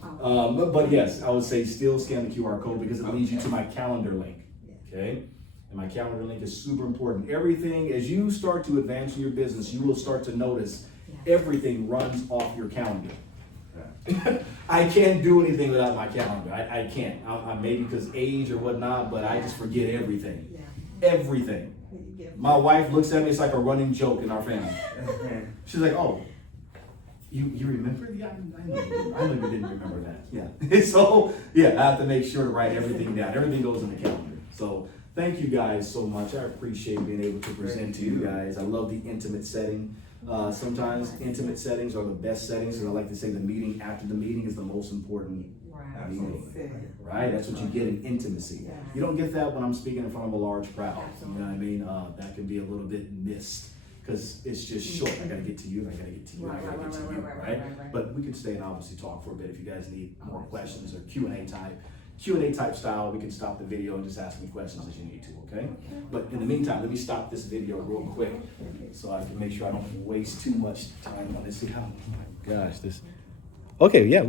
But yes, I would say still scan the QR code, because it leads you to my calendar link, okay? And my calendar link is super important. Everything, as you start to advance in your business, you will start to notice everything runs off your calendar. I can't do anything without my calendar. I can't. Maybe because age or whatnot, but I just forget everything. Everything. My wife looks at me, it's like a running joke in our family. She's like, oh, you remember? Yeah, I know you didn't remember that. Yeah. So, yeah, I have to make sure to write everything down. Everything goes in the calendar. So, thank you guys so much. I appreciate being able to present to you guys. I love the intimate setting. Sometimes intimate settings are the best settings, and I like to say the meeting after the meeting is the most important meeting. Right? That's what you get in intimacy. You don't get that when I'm speaking in front of a large crowd. You know what I mean? That can be a little bit missed, because it's just short. I gotta get to you, I gotta get to you, I gotta get to you, right? But we can stay and obviously talk for a bit if you guys need more questions or Q&A type style. We can stop the video and just ask me questions as you need to, okay? But in the meantime, let me stop this video real quick so I can make sure I don't waste too much time on this. Oh my gosh, this. Okay, yeah.